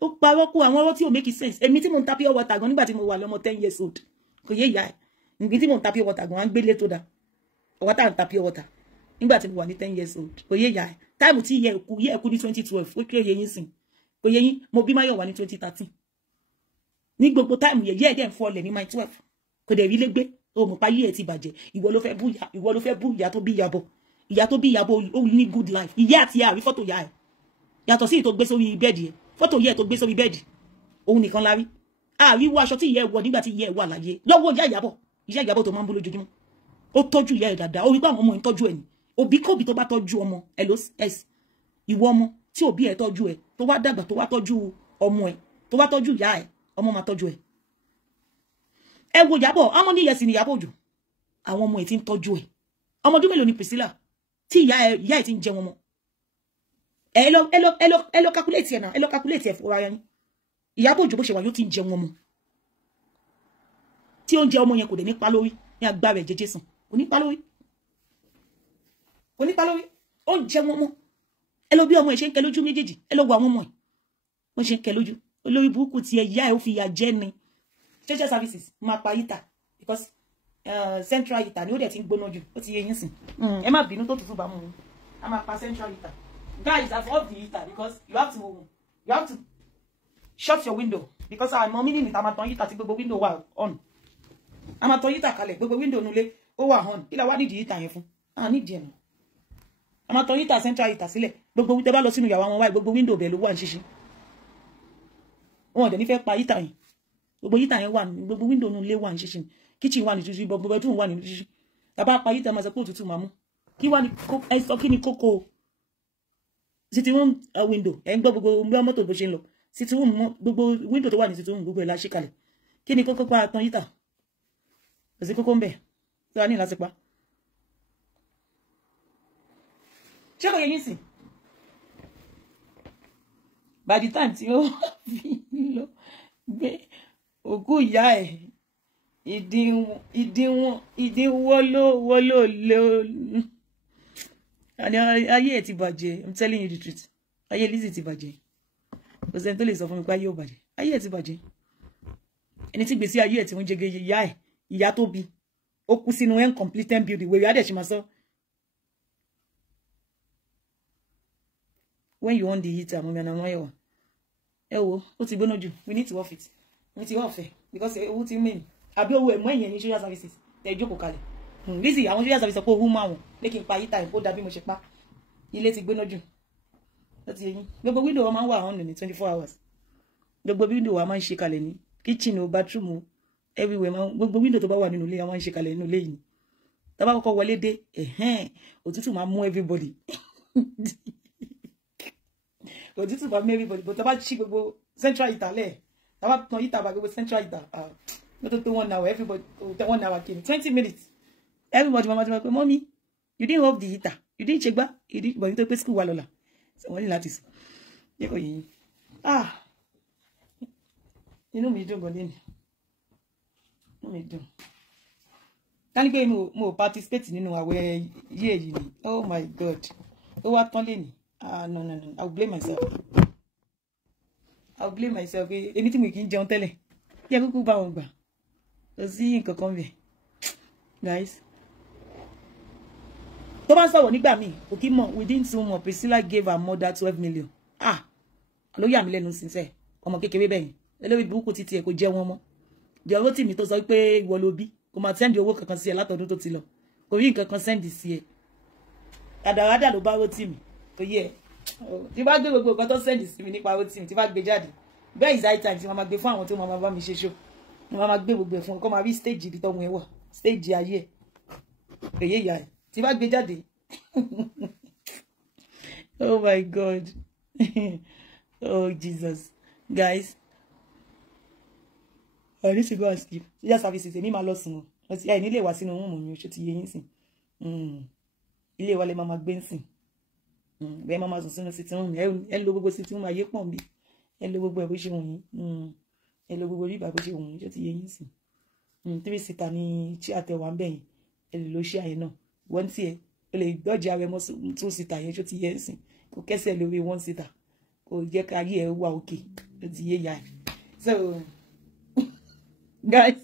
Ó parọ́ kú àwọn ọ̀rọ̀ tí ò make sense. Èmi tí mo ń ta pure water gan nígbà tí mo wà lọ́mọ 10 years old. Kò yé ìyá ẹ̀. Nígbà tí mo ń ta pure water gan, à ń gbélé tó dá. Ọwọ́ tá ń ta pure water. Nígbà tí mo wà ní 10 years old. Kò yé ìyá ẹ̀. Time tí ìyá ẹ̀ kú ní 2012. Ó kéré yín sìn. Kò yé yín. Mo bí Máyọ̀wá ní 2013. Ní gbogbo time yẹ ẹ̀ ń fọlẹ̀ ní my 12. Kò dẹ̀ rí lé gbé. O mọ̀ pa yé ẹ̀ ti bàjẹ́. Ìwọ ló fẹ́ bú ìyá tó bí Ìyábọ̀. Ìyá tó bí Ìyábọ̀ ó ní good life. Ìyá àti ìyá rí fọ́tò ìyá ẹ̀. Yàtọ̀ sí tó gbé sórí bẹ́ẹ̀dì ẹ̀. Fọ́tò ìyá ẹ̀ tó gbé sórí bẹ́ẹ̀dì. Òun nìkan la rí. Rí wo aṣọ tí ìyá ẹ̀ wọ̀ nígbà tí ìyá ẹ̀ wà láyé. Lọ́wọ́ ìyá Ìyábọ̀. Ìyá Ìyábọ̀ tó máa ń bú lójoojúmọ́. Ó tọ́jú ìyá ẹ̀ dáadáa. Ó rí pé àwọn ọmọ ẹ̀ ń tọ́jú ẹ̀ ni. Òbí kòbí tó bá tọ́jú ọmọ LOS. Ìwọ ọmọ tí òbí ẹ̀ tọ́jú ẹ̀ tó wá dàgbà tó wá tọ́jú ọmọ ẹ̀ tó wá tọ́jú ìyá ẹ̀ ọmọ máa tọ́jú ẹ̀. Ẹ wo Ìyábọ̀ ọmọ ní yẹsì ni Ìyábọ̀ jù. Àwọn ọmọ ẹ̀ ti ń tọ́jú ẹ̀. Ọmọ ọdún mélòó ni Priscilla tí ìyá ẹ̀ ti ń jẹ wọn mọ́. Ẹ lọ calculate ẹ̀ náà. Ẹ lọ calculate ẹ̀ fún ara yín. Ìyábọ̀ jù bó ṣe wà yóò ti ń jẹ wọn mọ́. Tí oúnjẹ ọmọ yẹn kò dẹ̀ ní pa lórí ní agbára ẹ̀ jẹjẹ sàn. Kò ní pa lórí. Kò ní pa lórí. Oúnjẹ wọn mọ́. Ẹ lọ bí ọmọ ẹ̀ ṣe ń kẹ lójú méjèèjì. Ẹ lọ wo àwọn ọmọ ẹ̀. Wọ́n ṣe ń kẹ lójú. Olórí burúkú ti ìyá ẹ̀ ó fi ìyà jẹ ni. Social services máa pa yíta because central yíta ni ó dẹ̀ ti ń gbóná jù. Ó ti yé yín sìn. Ẹ má bínú tó tutù bá mú un. A máa pa central yíta. Guys, I've off the heater because you have to shut your window because our mommy ní ta máa tàn heater tí gbogbo window wà on. A máa tàn heater kalẹ̀ gbogbo window nulẹ̀ ó wà on. Kí la wá nídìí heater yẹn fún? Nídìí ẹ̀ náà. A máa tàn heater central heater sílẹ̀. Gbogbo tẹ́ bá lọ sínú yàrá wọn wá gbogbo window bẹ̀ ló wà ṣíṣí. Wọ́n dẹ̀ ní fẹ́ pa heater yẹn. Gbogbo heater yẹn wà gbogbo window nulẹ̀ wà ṣíṣí. Kitchen wà ní ṣíṣí gbogbo bedroom wà ní ṣíṣí. Tá bá pa heater máa sọ pé òtútù máa mú. Kí wá ní ẹ sọ kí ni kókó sitting room window ẹ ń gbọ́ gbogbo mọ́tò bó ṣe ń lọ sitting room gbogbo window tó wà ní sitting room gbogbo ẹ̀ la ṣe kalẹ̀ kí ni kókó pa tán yíta kò sí kókó ń bẹ̀ tí wàá ní láti pa ṣé kò yẹ yín sìn by the time tí ó fi lọ gbé òkú ìyá ẹ̀ ìdínwó ló ayé ẹ̀ ti bàjẹ́. I'm telling you the truth. Ayé Lizzy ti bàjẹ́. Kò sẹ́ni tó lè sọ fún mi pé ayé ò bàjẹ́. Ayé ẹ̀ ti bàjẹ́. Ẹni tí gbèsè ayé ẹ̀ tí wọ́n jẹ́ ìyá tó bí ó kú sínú uncompleted building wèrè adẹ̀ ṣe máa sọ. When you want the heater mo mẹ́ra wọ́n yẹ̀wà. Ẹ wo ó ti gbóná jù. We need to off it. We ti off ẹ̀ because owó ti mẹ́rin. Àbí owó ẹ̀ mọ́ ìyẹn ní social services tẹ̀ jókòó kalẹ̀. Lizzy àwọn social services pé owó máa wọ̀n pé kí n pa heater kó dàbí mo ṣe pa. Ilé ti gbóná jù. Ó ti yẹn. Gbogbo window wa máa ń wà on ní 24 hours. Gbogbo window wa máa ń ṣe kalẹ̀ ní kitchen o bathroom o everywhere gbogbo window tó bá wà nínú ilé wa máa ń ṣe kalẹ̀ nínú ilé yìí. Tá bá kọ́kọ́ wọlé dé òtútù máa mú everybody. Òtútù máa mú everybody but tá bá ṣí gbogbo central heater lẹ̀ tá bá tan heater bá gbogbo central heater no to 1 hour everybody 1 hour kini 20 minutes everybody mama say mommy you didn't off the heater you didn't check back you did but you to pay school wa lọ́la so wọ́n ní láti sọ ye ko yin inú mi dùn gan ni inú mi dùn tani pé mo participate nínú àwẹ̀ yìí ni. Oh my God. Ó wá tán lẹ́ni. No. I will blame myself. Èmi tí mo kì í jẹun tẹ́lẹ̀. Yẹ kúkú bá wọn gbà. Kò sí nǹkan kan bẹ̀. Guys. Tó bá sọ̀rọ̀ nígbà míì, òkì mọ̀ within 2 months Priscilla gave her mother 12 million. Ló yà mí lẹ́nu sínsẹ́. Ọmọ kékeré bẹ́yìn. Eléwì burúkú títí ẹ̀ kò jẹ́ wọn mọ́. Jẹ́ owó tì mí tó sọ pé ìwọ ló bí. Kò máa sẹ́ndì owó kankan sí ẹ látọdún tó ti lọ. Kò rí nǹkan kan sẹ́ndì sí ẹ. Àdàràdà ló bá owó tì mí. Kò yẹ. Tí bá gbé gbogbo nǹkan tó sẹ́ndì sí mi nípa owó tì mí, tí bá gbé jáde. Bẹ́ẹ̀ is high time tí wọ́n máa gbé fún àwọn tí wọ́n máa bá mi ṣe show. Wọ́n máa gbé gbogbo ẹ̀ fún kó máa rí stage ibi tọ́mọ ẹ wà. Stage ayé ẹ̀. Kò yẹ ìyá ẹ̀. Tí bá gbé jáde. Oh my God. Oh Jesus. Guys. I need to go and sleep. Just services. Èmi máa lọ sùn. Ẹ ní lè wá sínú room mi, ṣó ti yé yín sìn. Ilé wa lè máa gbé nsìn. Bẹ́ẹ̀ máa sùn sínú sitting room. Ẹ lo gbogbo sitting room ayé pọ̀n bí. Ẹ lo gbogbo ẹ̀ bó ṣe wù yín. Ẹ lo gbogbo bíbà bó ṣe wù yín, ṣó ti yé yín sìn. 3 seater ni tí àtẹ̀wà ń bẹ̀yìn. Ẹ lè lo ṣí àyè náà. Wọ́n tí ẹ lè dọ́jà àwẹ̀ mọ́ 2 seater yẹn, ṣó ti yé sìn. Kò kẹ́sẹ̀ lórí 1 seater. Kò jẹ́ ká ayé ẹ wà òkè. Ṣó ti yé ya. So guys,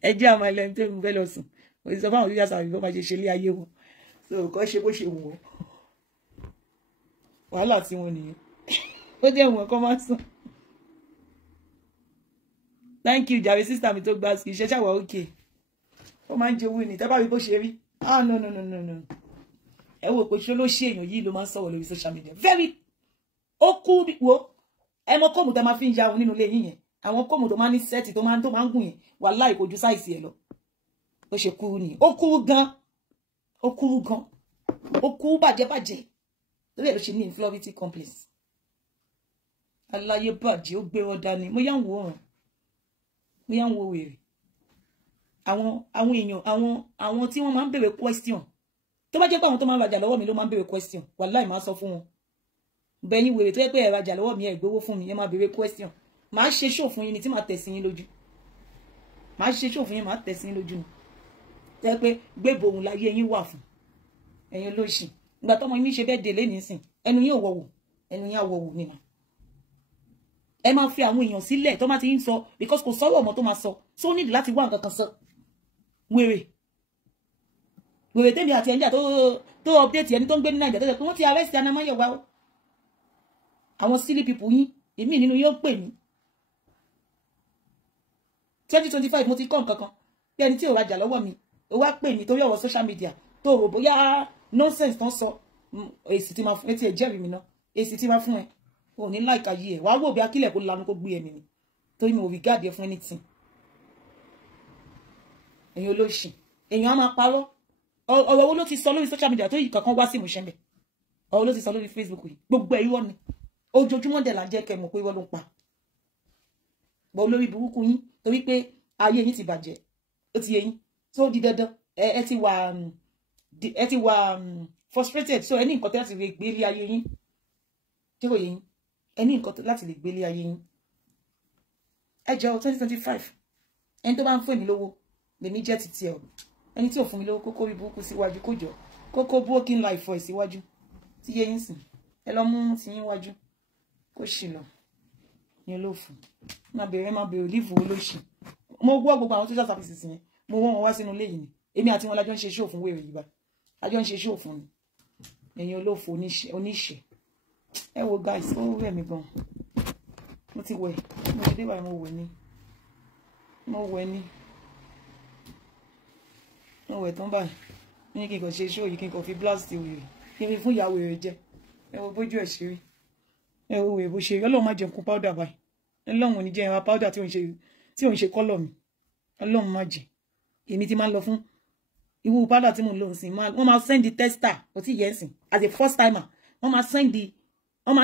ẹ jẹ́ àwọn ẹlẹ́ni tó ń bẹ́ lọ sùn. Mo ti sọ fún àwọn olùyà sàbí bó máa ṣe ṣe lé ayé wọn. So kọ́ ṣe bó ṣe wù wọ́n. Wàhálà tí wọ́n nìyẹn. Ó jẹ́ wọn kọ́ máa sùn. Thank you jàre sister mi tó gbá sí iṣẹ́ ṣàwà òkè. Ó máa ń jẹ owó ni tẹ́ bá rí bó ṣe rí. No. Ẹ wò pé ṣó ló ṣe èèyàn yìí ló máa ń sọ̀rọ̀ lórí social media. Very ó kú wo. Ẹ mọ kọ́mù tẹ́ máa fi ń ya òun nínú ilé yín yẹn. Àwọn kọ́mù tó máa ní sẹ́ẹ̀tì tó máa ń gùn yẹn wàláhì kò ju sáìsì ẹ̀ lọ. Ó ṣe kúrú ni. Ó kúrú gan. Ó kúrú bàjẹ́. Lórí ẹ̀ ló ṣe ní inferiority complex. Aláyé bàjẹ́ ó gbé wọn dání. Mo yá ń wo ọ̀ràn. Mo yá ń wo wèrè. Àwọn èèyàn àwọn tí wọ́n máa ń béèrè question. Tó bá jẹ́ pé àwọn tó máa ń rajà lọ́wọ́ mi ló máa ń béèrè question. Wàláhì máa sọ fún wọn. Bẹ́yìn wèrè tó yẹ pé ẹ rajà lọ́wọ́ mi ẹ gbowó fún mi ẹ máa béèrè question. Màá ṣe show fún yín ni tí màá tẹ̀ sí yín lójú. Màá ṣe show fún yín màá tẹ̀ sí yín lójú ni. Tẹ́ pé gbébo òun láyé yín wà fún. Ẹ̀yin olóṣì. Ìgbà tọ́mọ yín ṣe bẹ́ẹ̀ dé lé nísìn. Ẹnu yín ò wọ̀wọ̀. Ẹnu yín á wọ̀wọ̀ ni mà. Ẹ máa fi àwọn èèyàn sílẹ̀ tó máa ti ń sọ because kò sọ̀rọ̀ ọmọ tó máa sọ. So need láti wá nǹkan kan sọ. Wèrè tèmi àti ẹ̀ńjà tó update ẹni tó ń gbé ní Nàìjíríà tó sọ pé wọ́n ti arrest Anamáyọ̀wá o. Àwọn silly people yín èmi nínú yóò pè mí. 2025 mo ti kọ́ nǹkan kan bí ẹni tí ò rajà lọ́wọ́ mi ó wá pè mí torí ọ̀rọ̀ social media tó rò bóyá nonsense tán sọ èsì tí máa fún ẹ tí ẹ jẹ́rìí mi náà èsì tí máa fún ẹ ò ní láìka yí ẹ wàá wò bí akílẹ̀ kó lanu kó gbé ẹ̀mí ni torí mi ò rí gáàdì ẹ fún anything. Èyàn olóṣì èyàn á máa parọ́ ọ̀rọ̀ wo ló ti sọ lórí social media tó yìí kankan wá sí ìmúṣẹ́ mbẹ̀ ọ̀rọ̀ ló ti sọ lórí Facebook yìí gbogbo ẹ̀ irọ́ ni ojoojúmọ́ dẹ̀ là ń jẹ́ kẹ́ mọ̀ pé irọ́ ló ń pa bọ́ lórí burúkú yín torí pé ayé yín ti bàjẹ́ ó ti yé yín tó di dandan ẹ ti wà frustrated so ẹ ní nǹkan láti lè gbé ilé ayé yín tí kò yé yín ẹ ní nǹkan láti lè gbé ilé ayé yín ẹ jọ 2025 ẹni tó bá ń fún èmi lówó lèmi jẹ́ ti tiẹ̀ o ẹni tí ò fún mi lówó kókó rí burúkú síwájú kó jọ kókó broken life ẹ̀ síwájú tí yé yín sìn ẹ lọ mú ti yín wájú kó ṣì lọ ní olóòfù má bèrè lífù olóṣì mo gbọ́ gbogbo àwọn social services yẹn mo wọ́n wọn wá sínú ilé yìí ni èmi àti wọn lájọ ń ṣe show fún wèrè yìí bá lájọ ń ṣe show fún ni ẹ̀yin olóòfù oníṣẹ́ ẹ wo guys ó rẹ̀ mí gan mo ti wẹ̀ mo ti dé báyìí mo wẹ̀ tán báyìí ní kí n kàn ṣe show yìí kí n kàn fi blast wèrè kí n fi fún ìyàwó rẹ̀ jẹ ẹ wo bójú ẹ̀ ṣe rí ẹ wo wèrè bó ṣe rí ọlọ́run má jẹun kún powder báyìí ọlọ́run ò ní jẹ́ ẹran powder tí ò ń ṣe kọ́lọ̀ mi ọlọ́run má jẹ èmi ti máa ń lọ fún irú powder tí mo ń lò ń sìn wọ́n máa send the tester kò tí yẹn sìn as a first timer wọ́n máa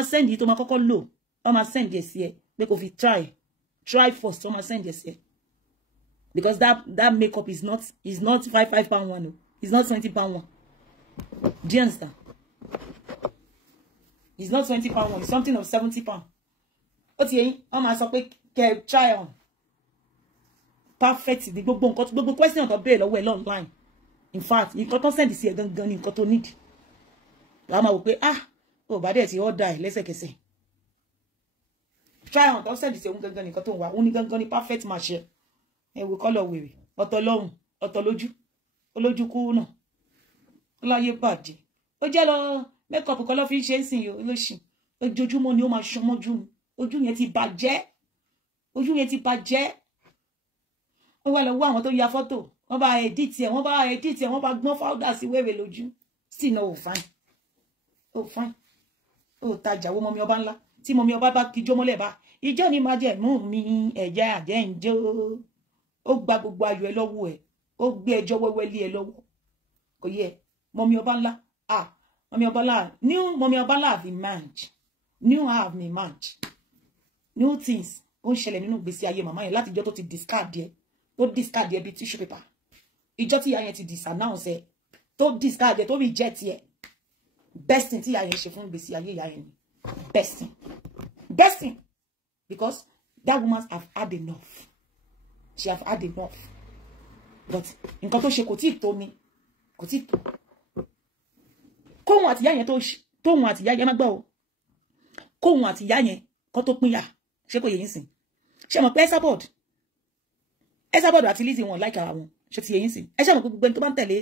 send tó máa kọ́kọ́ lò wọ́n máa send ẹ̀ sí ẹ pé kò fi try first wọ́n máa send ẹ̀ sí ẹ because that makeup is not £5 one o it's not £20 one do you understand it's not £20 one it's something of £70 ó ti yẹn wọ́n máa sọ pé kẹ́ try on perfect ní gbogbo nǹkan gbogbo question tó béèrè lọ́wọ́ ẹ online in fact nǹkan tó send sí ẹ gangan ni nǹkan tó need wàá máa wò pé ó bá dẹ̀ ti order ẹ lẹ́sẹ̀kẹsẹ̀ try on tó send sí òun gangan nǹkan tó ń wá òun ní gangan ní perfect match ẹ wò kọ́lọ̀ wèrè ọ̀tọ̀ lọ́hùn ọ̀tọ̀ lójú olójú kú náà ó láyé bàjẹ́ ó jẹ́ lọ makeup kan ló fi ń ṣe ń sìn yìí olóṣì ojoojúmọ́ ni ó máa ṣan mọ́jú mi ojú yẹn ti bàjẹ́ ojú yẹn ti bàjẹ́ ó wá lọ wá àwọn tó ya fọ́tò wọ́n bá edit ẹ̀ wọ́n bá gbọ́n fáwọ́dà sí wèrè lójú still no fine ó tajà wo mọ́mí ọba ńlá tí mọ́mí ọba bá kíjó mọ́lẹ̀ bá ìjọ ni máa jẹ́ mú mi ẹ̀jẹ̀ àjẹ́ ń jó ó gba gbogbo ayọ̀ ẹ lọ́wọ́ ẹ̀ ó gbé ẹjọ́ wẹ́wẹ́ lé ẹ lọ́wọ́ kò yẹ mọ́mí ọba ńlá mọ́mí ọba ńlá new mọ́mí ọba ńlá have emerged new have emerged new things ó ń ṣẹlẹ̀ nínú ìgbésí ayé màmá yẹn láti ìjọ tó ti discard ẹ bí tissue paper ìjọ tí ìyá yẹn ti disannounce ẹ tó discard ẹ tó reject ẹ best thing tí ìyá yẹn ṣe fún ìgbésí ayé ìyá yẹn ni best thing because that woman have had enough she have had enough but nǹkan tó ṣe kò tí tó ni kò tí tó kóhun àti ìyá yẹn tóhun àti ìyá yẹn má gbọ́ o kóhun àti ìyá yẹn kó tó pínyà ṣé kò yẹ yín sìn ṣé mọ̀ pé Esabod àti Lizzy wọn like ara wọn ṣé ti yẹ yín sìn ẹ ṣé mọ̀ pé gbogbo ẹni tó bá ń tẹ̀lé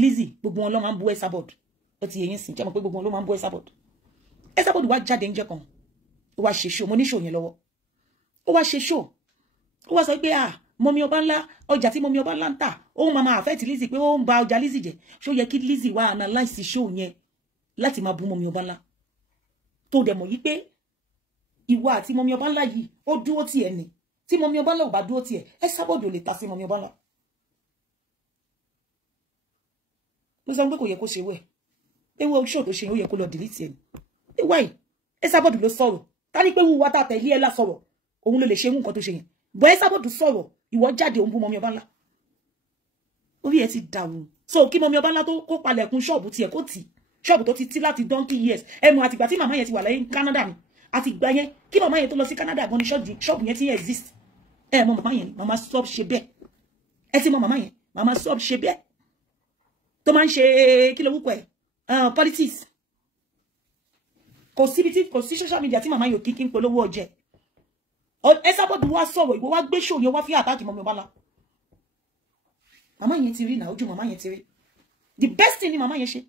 Lizzy gbogbo wọn ló máa ń bú Esabod ó ti yẹ yín sìn ṣé mọ̀ pé gbogbo wọn ló máa ń bú Esabod wá jáde ńjọ́ kan ó wá ṣe show mo ní show yẹn lọ́wọ́ ó wá ṣe show ó wá sọ pé mọ́mí ọba ńlá ọjà tí mọ́mí ọba ńlá ń tà ó máa affect Lizzy pé ó ń ba ọjà Lizzy jẹ́ ṣó yẹ kí Lizzy wá analyse show yẹn láti máa bú mọ́mí ọba ńlá tó dẹ̀ mọ̀ yí pé ìwọ àti mọ́mí ọba ńlá yìí ó dúró tì ẹ́ ni tí mọ́mí ọba ńlá ò bá dúró tì ẹ́ Esabod ò lè ta sí mọ́mí ọba ńlá mo sọ pé kò yẹ kó ṣe wẹ̀ ewu show tó ṣe ó yẹ kó lọ delete ẹ̀ ni why Esabod ló sọ̀rọ̀ ká ní pé wúwa tá tẹ̀lé ẹ lá sọ̀rọ̀ òun ló lè ṣe nǹkan tó ṣe yẹn bọ́ Esabod sọ̀rọ̀ ìwọ jáde òun bú mọ́mí ọba ńlá orí ẹ ti dàrú so kí mọ́mí ọba ńlá tó kó palẹ̀kùn ṣọ́ọ̀bù tiẹ̀ kó tì ṣọ́ọ̀bù tó ti tí láti donkey years ẹnu àtìgbà tí màmá yẹn ti wà lẹ́yìn Canada ni àti ìgbà yẹn kí màmá yẹn tó lọ sí Canada gan ni ṣọ́ọ̀bù yẹn ti exist mọ màmá yẹn ni màmá stop ṣe bẹ́ẹ̀ ẹ ti mọ màmá yẹn màmá stop ṣe bẹ́ẹ̀ tó máa ń ṣe kí ló wúkọ ẹ politics kò sí social media tí màmá yóò kíkí ń polówó ọjẹ Esabod wá sọ̀rọ̀ ìwọ wá gbé show yẹn wá fi àtàkì mọ́mí ọba ńlá màmá yẹn ti rí náà ojú màmá yẹn ti rí the best thing ni màmá yẹn ṣe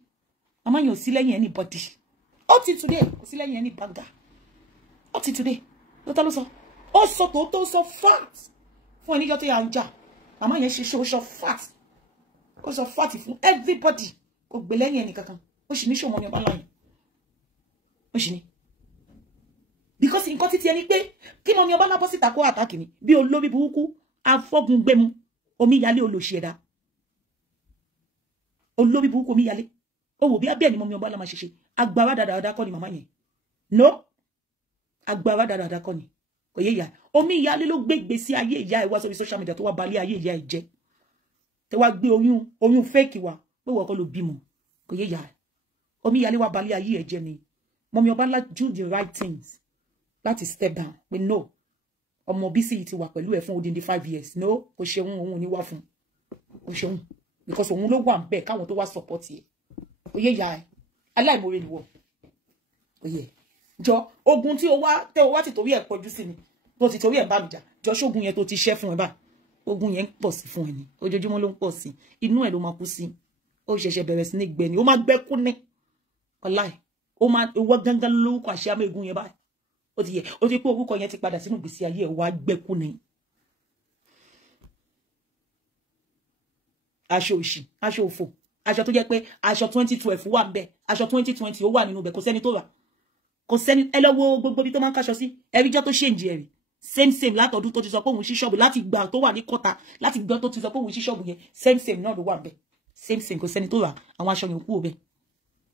màmá yẹn ò sí lẹ́yìn anybody ó ti today kò sí lẹ́yìn any bagger ó ti today ló tá ló sọ ó sọ tó sọ fat fún ẹnìjọ́ tó yà ń jà màmá yẹn ṣe ó sọ fat ó sọ fat fún everybody kò gbé lẹ́yìn ẹnì kankan ó sì ní show mọ́mí ọba ńlá yẹn ó sì ní because nǹkan títí ẹni pé kí mọ́mí ọba ńlá bọ́ síta kó àtàkì ni bí olórí burúkú afọ́gun gbẹmu omi yálé olóṣì ẹ̀dá olórí burúkú omi yálé ó wò bí abẹ́ ni mọ́mí ọba ńlá máa ṣe agbára dáadáa kọ́ ni màmá yẹn no agbára dáadáa kọ́ ni kò yé ìyá omi yálé ló gbé ìgbésí ayé ìyá ẹ̀ wá sórí social media tó wá balẹ̀ ayé ìyá ẹ̀ jẹ́ tẹ wá gbé oyún fake wa pé wọ́n kọ́ ló bímọ kò yé ìyá omi yálé wá balẹ̀ ayé ẹ̀ jẹ́ ni mọ́mí ọba ńlá do the right things láti step down pé no ọmọ Bísí yìí ti wà pẹ̀lú ẹ̀ fún odindi 5 years no kò ṣe òun ní wá fún kò ṣe òun because òun ló wà ń bẹ̀ káwọn tó wá support ẹ̀ kò yé ìyá ẹ̀ aláìmoore ni wọ́n kò yé jọ ogun tí o wá ti torí ẹ̀ pọ̀jù sí ni tó ti torí ẹ̀ bá mi jà jọ ṣógun yẹn tó ti ṣẹ́ fún ẹ bá ogun yẹn ń pọ̀ sí fún ẹ ni ojoojúmọ́ ló ń pọ̀ sí inú ẹ̀ ló máa kú sí ó ṣẹ̀ṣẹ̀ bẹ̀rẹ̀ sí ní gbẹ̀ni ó máa gbẹ́kú ní ọláì ó máa wọ́ gángan lórúkọ àṣẹ àmọ́ egun yẹn báyìí ó ti yẹ ó ti pé orúkọ yẹn ti padà sínú ìgbésí ayé ẹ̀ wá gbẹ́kú ní aṣọ òṣì aṣọ òfò aṣọ tó jẹ́ pé aṣọ 2012 wà ńbẹ̀ aṣọ 2020 ó wà nínú bẹ̀ kò sẹ́ni tó rà kò sẹ́ni ẹ lọ wo gbogbo bí tó máa ń kaṣọ sí ẹríjọ́ tó ṣèǹjì ẹ̀rì same látọdún tó ti sọ pé òun ṣí ṣọ́ọ̀bù láti gbà tó wà ní kọ́ta láti gbọ́ tó ti sọ pé òun ṣí ṣọ́ọ̀bù yẹn same náà ló wà ńbẹ̀ same kò sẹ́ni tó rà àwọn aṣọ yẹn kú òbẹ̀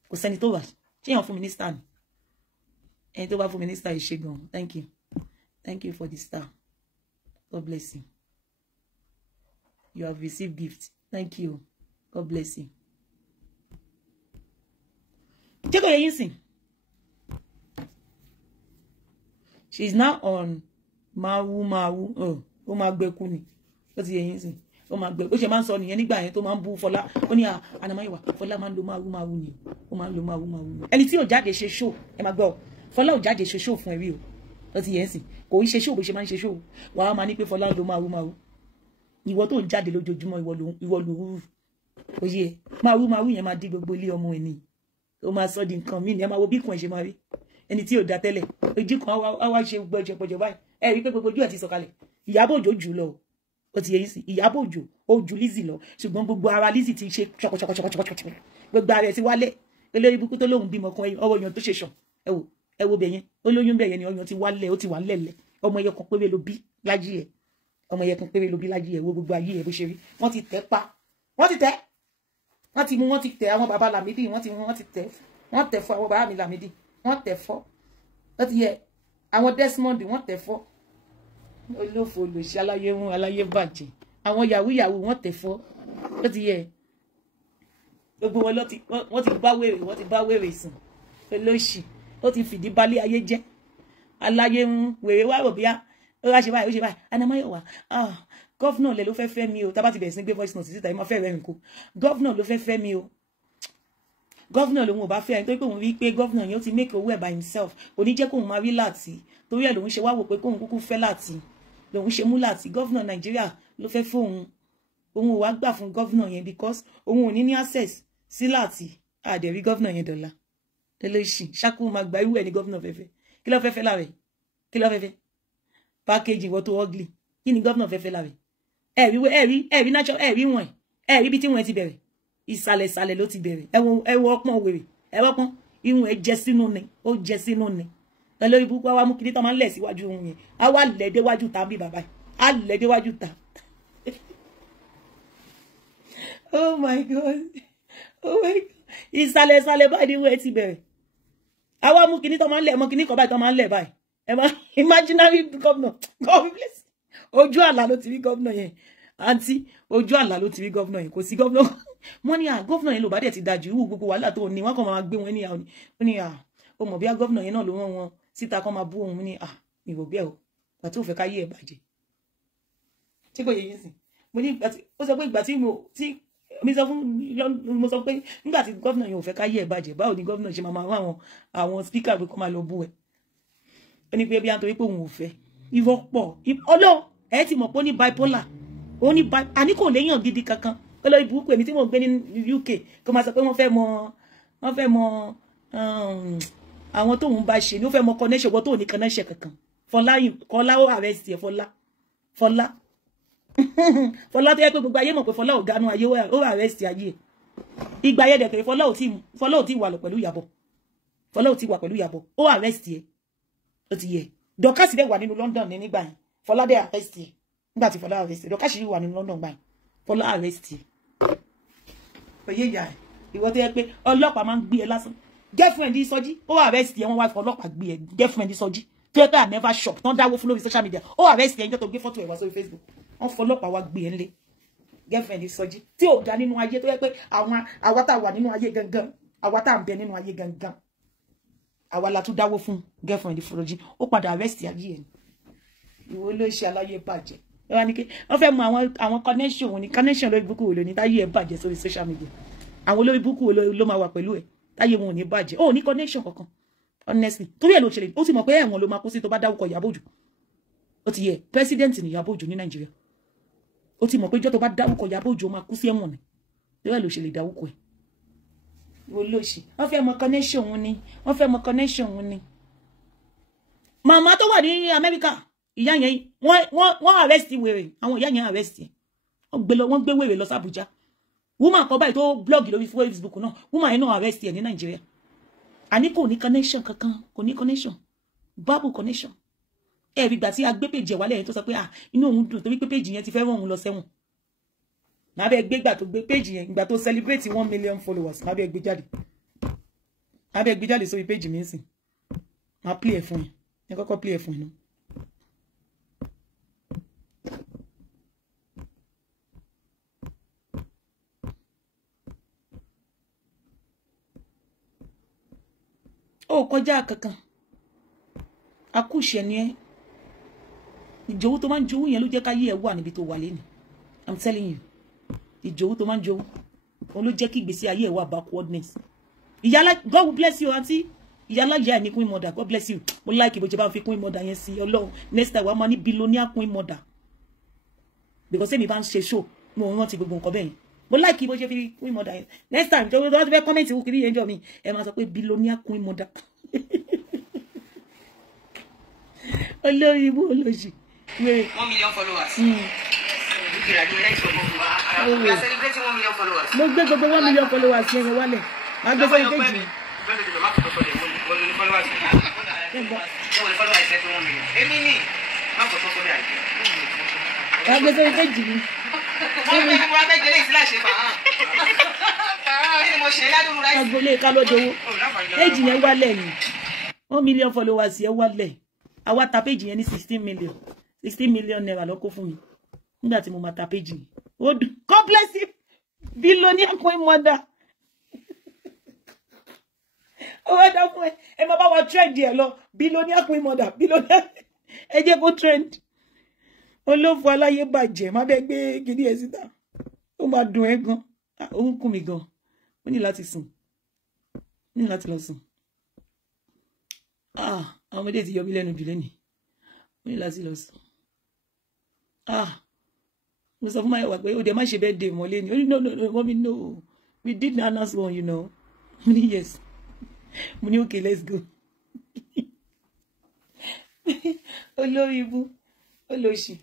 kò sẹ́ni tó rà ṣé èèyàn fún mi ní star ni ẹni tó bá fún mi ní star ìṣe gan thank you for the star God bless you you have received gift thank you God bless you. Jẹ́ kó yẹ yín sìn. She is now on Mawu. Oh, ó máa gbẹ́kú ni. ó ti yẹ yín sìn ó máa gbẹ ó ṣe máa ń sọ nìyẹn nígbà yẹn tó máa ń bú Fọlá ó ní Anamáyọ̀wá Fọlá máa ń lo máwú ni ó máa ń lo máwú ni ẹni tí ò jáde ṣe show ẹ máa gbọ́ Fọlá ò jáde ṣe show fún ẹ rí o ó ti yẹ sìn kò í ṣe show bó ṣe máa ń ṣe show wàá máa ní pé Fọlá ń lo máwú ìwọ tó ń jáde lójoojúmọ́ ìwọ ló rú oyè máwú yẹn máa dí gbogbo ilé ọmọ ẹ ní ó máa sọ di nǹkan mí ni ẹ máa wo bí kùn ẹ ṣe máa rí ẹni tí ò da tẹ́lẹ̀ ojú kan á wá ṣe gbọjọpọjọ báyìí ẹ rí pé gbogbo ojú ẹ ti sọ̀kalẹ̀ Ìyábọ̀ Òjó jù lọ ó ti yẹ yín sí Ìyábọ̀ Òjó ó ju Lizzy lọ ṣùgbọ́n gbogbo ara Lizzy ti ṣe ṣọkọṣọkọṣọkọṣọkọ gbogbo ara ẹ ti wálẹ̀ olórí ibùkún tó lóhùn bímọ kan ọwọ́ yan tó ṣe sàn ẹ wo bẹ̀yẹn olóyún bẹ̀yẹn ni ọyàn ti wálẹ̀ ó ti wà ńlẹ̀lẹ̀ ọmọ ẹyẹ kan péré ló bí lájí ẹ ọmọ ẹyẹ kan péré ló bí lájí ẹ wo gbogbo ayé ẹ bó ṣe rí wọ́n ti tẹ̀ pa wọ́n ti tẹ̀ wọ́n ti mú wọ́n ti tẹ̀ àwọn bàbá Lámídì wọ́n ti tẹ̀ wọ́n tẹ̀ fọ́ àwọn bàbá mi Lámídì wọ́n tẹ̀ fọ́ ó ti yẹ àwọn Desmond wọ́n tẹ̀ fọ́ olófò olùsí aláyé wọn aláyé bàjẹ́ àwọn yahoo wọ́n tẹ̀ fọ́ ó ti yẹ gbogbo wọn wọ́n ti bá wèrè sùn olóṣì ó ti fìdí balẹ̀ ayé jẹ́ aláyé ń wèrè wá rò bíá ó wá ṣe báyìí ó ṣe báyìí Anamáyọ̀wá gọ́fúnà lẹ ló fẹ́ fẹ́ mi o tá bá ti bẹ̀rẹ̀ sí gbé voice note síta ẹ máa fẹ́ rẹ̀ mi kó gọ́fúnà ló fẹ́ fẹ́ mi o gọ́fúnà lòun ò bá fẹ́ ẹni tó pé òun rí pé gọ́fúnà yẹn ó ti make owó ẹ̀ by himself kò ní jẹ́ kóun máa rí láti torí ẹ̀ lòun ṣe wá wò pé kóun kúkú fẹ́ láti lòun ṣe mú láti gọ́fúnà Nàìjíríà ló fẹ́ fóun òun ò wá gbà fún gọ́fúnà yẹn because òun ò ní access sí láti àdẹ̀rí gọ́fúnà yẹn dọ̀la lẹ́lẹ́sì ṣákú máa gba irú ẹ̀ ní gọ́fúnà fẹ́fẹ́ kí ló fẹ́fẹ́ láàrẹ̀ kí ló fẹ́fẹ́ package ìwọ tó ugly kí ni gọ́fúnà fẹ́fẹ́ láàrẹ̀ ẹ̀rí natural ẹ̀rí wọn ẹ̀rí bí tí wọ́n ti bẹ̀rẹ̀ ìsàlẹ̀ ló ti bẹ̀rẹ̀ ẹwọ ọpọ́n wèrè ẹwọ pọ́n ihun ẹ jẹ sínú ni ó jẹ sínú ni lórí ibùkún wa mú kiri tó máa ń lẹ̀ síwájú ohun yẹn á wà lẹ́dẹ́wájú ta bí bàbá á lẹ́dẹ́wájú ta oh my god ìsàlẹ̀ báyìí ni wọ́n ti bẹ̀rẹ̀ á wà mú kiri tó máa ń lẹ̀ mọ́ kiri kan báyìí tó máa ń lẹ̀ báyìí ẹ máa imaginary governor god bless ojú àlá ló ti rí governor yẹn àǹtí ojú àlá ló ti rí governor yẹn kò sí governor wọ́n ní gọ́vnà yẹn ló bá dẹ̀ ti dájú ìwú gbogbo wàhálà tó ní wọ́n kàn máa gbé wọn ní àwọn ní ó mọ̀ bí a gọ́vnà yẹn náà ló rán wọn síta kan máa bú òun ní ìwò bẹ́ẹ̀ o ìgbà tó fẹ́ ká yé ẹ̀ bàjẹ́ tí kò yẹ yín sìn mo ní ìgbà tí ó sọ pé ìgbà tí mo sọ pé nígbà tí gọ́vnà yẹn ò fẹ́ ká yé ẹ̀ bàjẹ́ báwo ni gọ́vnà ṣe máa rán àwọn spíkà pé kó máa lọ bú ẹ̀ ó ní pé bí a ń torí pé òun ò fẹ́ ìwọ pọ̀ ọlọ́ ẹ ti mọ̀ pé ó ní bipolar ó ní àní kò léyàn gidi kankan olórí burúkú èmi tí mo gbé ní UK kó máa sọ pé wọ́n fẹ́ mọ àwọn tóun bá ṣe ni ó fẹ́ mọ connection wọ́n tó ní connection kankan Fọlá ó arrest ẹ̀ Fọlá tó yẹ pé gbogbo ayé mọ̀ pé Fọlá ò ganu ayé ó arrest ayé ẹ̀ ìgbà ayé dẹ̀kẹ̀rẹ̀ Fọlá ò tí wà pẹ̀lú Ìyábọ̀ Fọlá ò tí wà pẹ̀lú Ìyábọ̀ ó arrest ẹ̀ ó ti yẹ Dorcas dẹ̀ wà nínú London ní nígbà yẹn Fọlá dẹ̀ arrest ẹ̀ nígbà tí Fọlá arrest ẹ̀ Dorcas wà nínú London gbà yẹn Fọlá arrest ẹ̀ oyè ìyá ẹ̀ ìwọ tó yẹ pé ọlọ́pàá máa ń gbé ẹ lásán girlfriend Sọjí ó arrest ẹ̀ wọ́n wá ọlọ́pàá gbé ẹ girlfriend Sọjí tó yẹ pé I never shop tán dáwó fún lórí social media ó arrest ẹ̀ níjọ́ tó gbé fọ́tò ẹ̀ wá sórí Facebook wọ́n fọlọ́pàá wá gbé ẹ ńlé girlfriend Sọjí tí ò dá nínú ayé tó yẹ pé àwa tá wà nínú ayé gangan àwa tá ń bẹ nínú ayé gangan àwa la tún dáwó fún girlfriend Sọjí ó padà arrest ayé ẹ̀ ìwọ ló ṣe aláyé bàjẹ́ wọ́n ní kí wọ́n fẹ́ mọ àwọn connection wọn ní connection lórí búkú wo ló ní táyé ẹ̀ bàjẹ́ sórí social media àwọn lórí búkú wo ló máa wà pẹ̀lú ẹ̀ táyé wọn ò ní bàjẹ́ ó ní connection kankan honestly torí ẹ̀ ló ṣẹlẹ̀ ó ti mọ̀ pé ẹ̀wọ̀n ló máa kú sí tó bá dáwọ́kọ Ìyábọ̀ Òjó ó ti yẹ president ní Ìyábọ̀ Òjó ní Nàìjíríà ó ti mọ̀ pé ìjọ́ tó bá dáwọ́kọ Ìyábọ̀ Òjó máa kú sí ẹ̀wọ̀n ni torí ẹ̀ ló ṣẹlẹ̀ dáwọ́kọ ẹ̀ wo ló ṣe wọ́n fẹ́ mọ connection wọn ni wọ́n fẹ́ mọ connection wọn ni màmá tó wà ní Amẹ́ríkà ìyá yẹn wọ́n arrest wèrè àwọn ìyá yẹn arrest ẹ̀ wọ́n gbé wèrè lọ sí Abuja woman kan báyìí tó blog lórí Facebook náà woman yẹn náà arrest ẹ̀ ní Nàìjíríà àní kò ní connection kankan kò ní connection babu connection ẹ̀rí ìgbà tí a gbé pèjì ẹ̀wálẹ̀ yẹn tó sọ pé inú òun dùn torí pé pèjì yẹn ti fẹ́ rán òun lọ sẹ́wọ̀n mábẹ́ gbégbà tó gbé pèjì yẹn ìgbà tó celebrate 1 million followers mábẹ́ gbé jáde sórí pèjì mi sìn máa play ẹ̀ fún ẹ kọ́kọ́ play ẹ̀ fún ẹ náà. ó kọjá kankan akúṣẹ ni ẹ ìjòwú tó máa ń jowú yẹn ló jẹ́ ká yí ẹ wà níbi tó wà lẹ́nu I'm telling you. Ìjòwú tó máa ń jowú. Òun ló jẹ́ kí ìgbésí ayé ẹ̀ wà backwardness. Ìyálà, God will bless you, auntie. Ìyálà ìyá ẹ̀ ní queen mother. God bless you. Mo like bó ṣe bá fi queen mother yẹn sí Ọlọ́run. Next time wàá máa ní billionaire queen mother. Because èmi bá ń ṣe show, mo rántí gbogbo nǹkan bẹ́ẹ̀ yẹn. Mo like bó ṣe fi queen mother yẹn. Next time, tó bá fẹ́ comment who kiri yẹn jọ mi, ẹ máa sọ pé billionaire queen mother. Olórí ibú olóṣì. 1 million followers. We are celebrating 1 million followers. Mo gbé gbogbo 1 million followers yẹn wálẹ̀. Má gbé sórí page. Má gbé sórí page mi. Agbolé ká ló dowó. Page yẹn wálẹ̀ ni. 1 million followers yẹn wálẹ̀. Àwa ta page yẹn ní 16 million. 16 million naira ló kó fún mi. Nígbà tí mo máa ta page yìí. God bless you. Billionaire queen mother. Ó wá dá fún ẹ máa bá wa trend ẹ lọ. Billionaire queen mother. Billionaire. Ẹ jẹ́ kó trend. Olófò aláyé bàjẹ́. Má bẹ́ gbé gidi ẹ síta. Ó máa dùn ẹ́ gan. Ó ń kún mi gan. Ó ní láti sùn. Ó ní láti lọ sùn. Àwọn ọmọdé ti yọ mí lẹ́nu jù lẹ́nìí. Ó ní láti lọ sùn. Mo sọ fún Máyọ̀wá pé ó dẹ̀ má ṣe birthday mọ́ lẹ́ni. Ó ní no, mommy, no. We did Nana's one, you know. Mo ní yes. Mo ní okay, let's go. Olórí ibú. Olóṣì.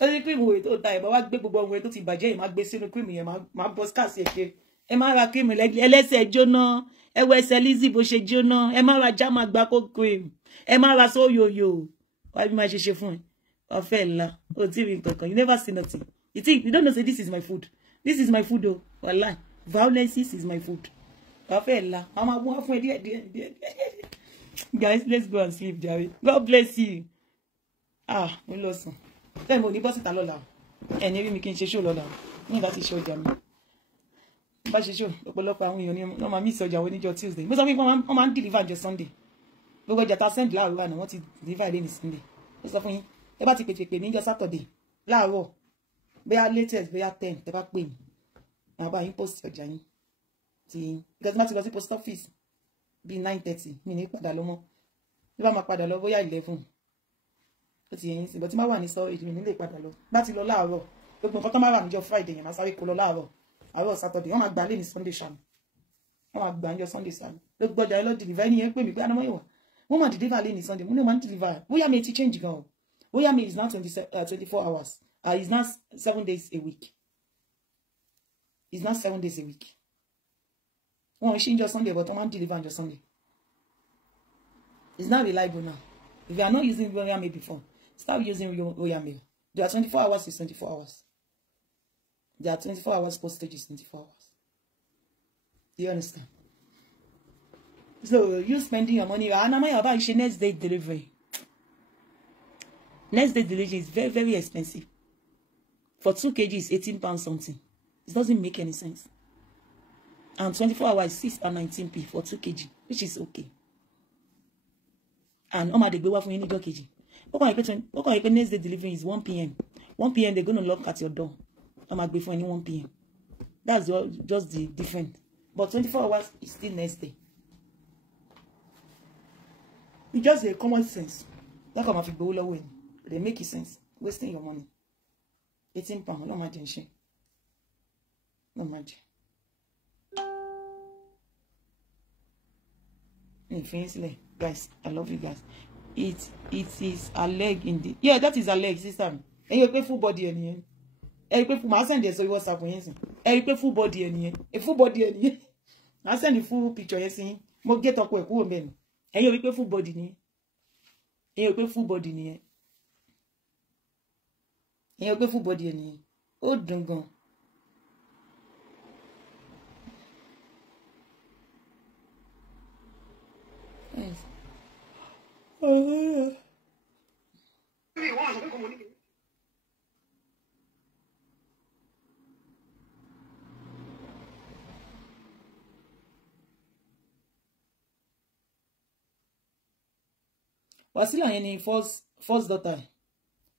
Ó ní cream òwe tó ta ẹ̀ bá wá gbé gbogbo ohun ẹ̀ tó ti bàjẹ́ yìí má gbé sínú cream yẹn má bọ́ scarce ẹ̀ ṣe. Ẹ má ra cream ẹlẹ́sẹ̀ jóná. Ẹ wọ ẹsẹ̀ Lizzy bó ṣe jóná. Ẹ má ra jam àgbákò cream. Ẹ má ra sóyòyò. Wá bí má ṣe fún ẹ. Ọ̀fẹ́ ńlá. O ti rí nǹkan kan. You never see nothing. You think you don't know say this is my food. This is my food oh. Wallahi. Violence is my food. Ọ̀fẹ́ ńlá. Mama wá fún ẹ díẹ̀. Guys, let's go and sleep, Jerry. God bless you. Mo lọ sùn. Tẹ́ mo ní bọ́ síta lọ́la. Ẹni rí mi kí n ṣe show lọ́la. Ní láti ṣe ọjà mi. Bá ṣe show ọ̀pọ̀lọpọ̀ àwọn èèyàn ni wọ́n máa miss ọjà wọn níjọ́ Tuesday. Mo sọ pé wọ́n máa ń deliver ọjọ́ Sunday. Gbogbo ọjà ta send láàárọ̀ àná wọ́n ti deliver ní Sunday. Mo sọ fún yín. Ẹ bá ti pè níjọ́ Saturday láàárọ̀. Bóyá latest bóyá 10 tẹ́ bá pè mí. Màá bá yín post ọjà yín. Because má ti lọ sí post office bí 9:30 mi ní padà lọ mọ́. Bí bá máa padà lọ bóyá 11. Ó ti yẹn sí but tí má wà ní storage mi ní lè padà lọ. Bá ti lọ láàárọ̀. Gbogbo nǹkan tó máa wà níjọ́ Friday yẹn máa sáré kó lọ láàárọ̀. Àárọ̀ Saturday wọ́n máa gbà lé ní Sunday ṣáà. Wọ́n máa gbà níjọ́ Sunday ṣáà. Ló gbọ́dọ̀ ẹ lọ deliver ẹni yẹn pè mí pé àná mọ́ ìwà. Wọ́n máa deliver lé ní Sunday. Mo ní máa ń deliver. Bóyá mi ti change gan o. Bóyá mi is now 24 hours. It's not 7 days a week. It's not 7 days a week. Wọ́n ṣe níjọ́ Sunday but wọ́n máa ń deliver níjọ́ Sunday. It's not reliable now. If you are not using Royal Mail before, start using Royal Mail. There are 24 hours is 24 hours. There are 24 hours postage is 24 hours. Do you understand? So you spending your money. Next day delivery. Next day delivery is very, very expensive. For 2 kg is 18 pounds something. It doesn't make any sense. And 24 hours is 6.19p for 2 kg, which is okay. And they go for any kg. Okay, next day delivery is 1 p.m. 1 p.m. they're going to knock at your door. Be for any 1 p.m. That's just the difference. But 24 hours is still next day. It's just a common sense. Like I'm a they make it sense. Wasting your money. 18 pounds. No imagine shame. No imagine. Guys, I love you guys. It is a leg in the that is a leg, sister. And you pay full body any. You pay full my send this so WhatsApp for you. You pay full body any. A full body any. I send the full picture you see. Mo get up with who men. And you pay full body ni. And you pay full body ni. And you pay full body any. Oh dungan. Yes. Wasila yẹn ni first daughter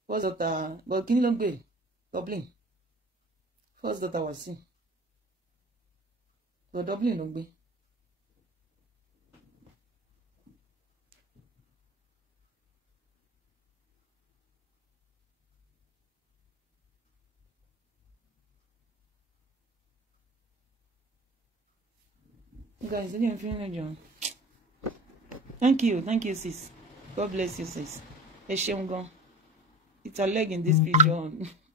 but kini ló ń gbé Dublin first daughter was sí so Dublin ló gbé. Guys, I didn't feel John. Thank you, sis. God bless you, sis. It's a leg in this picture.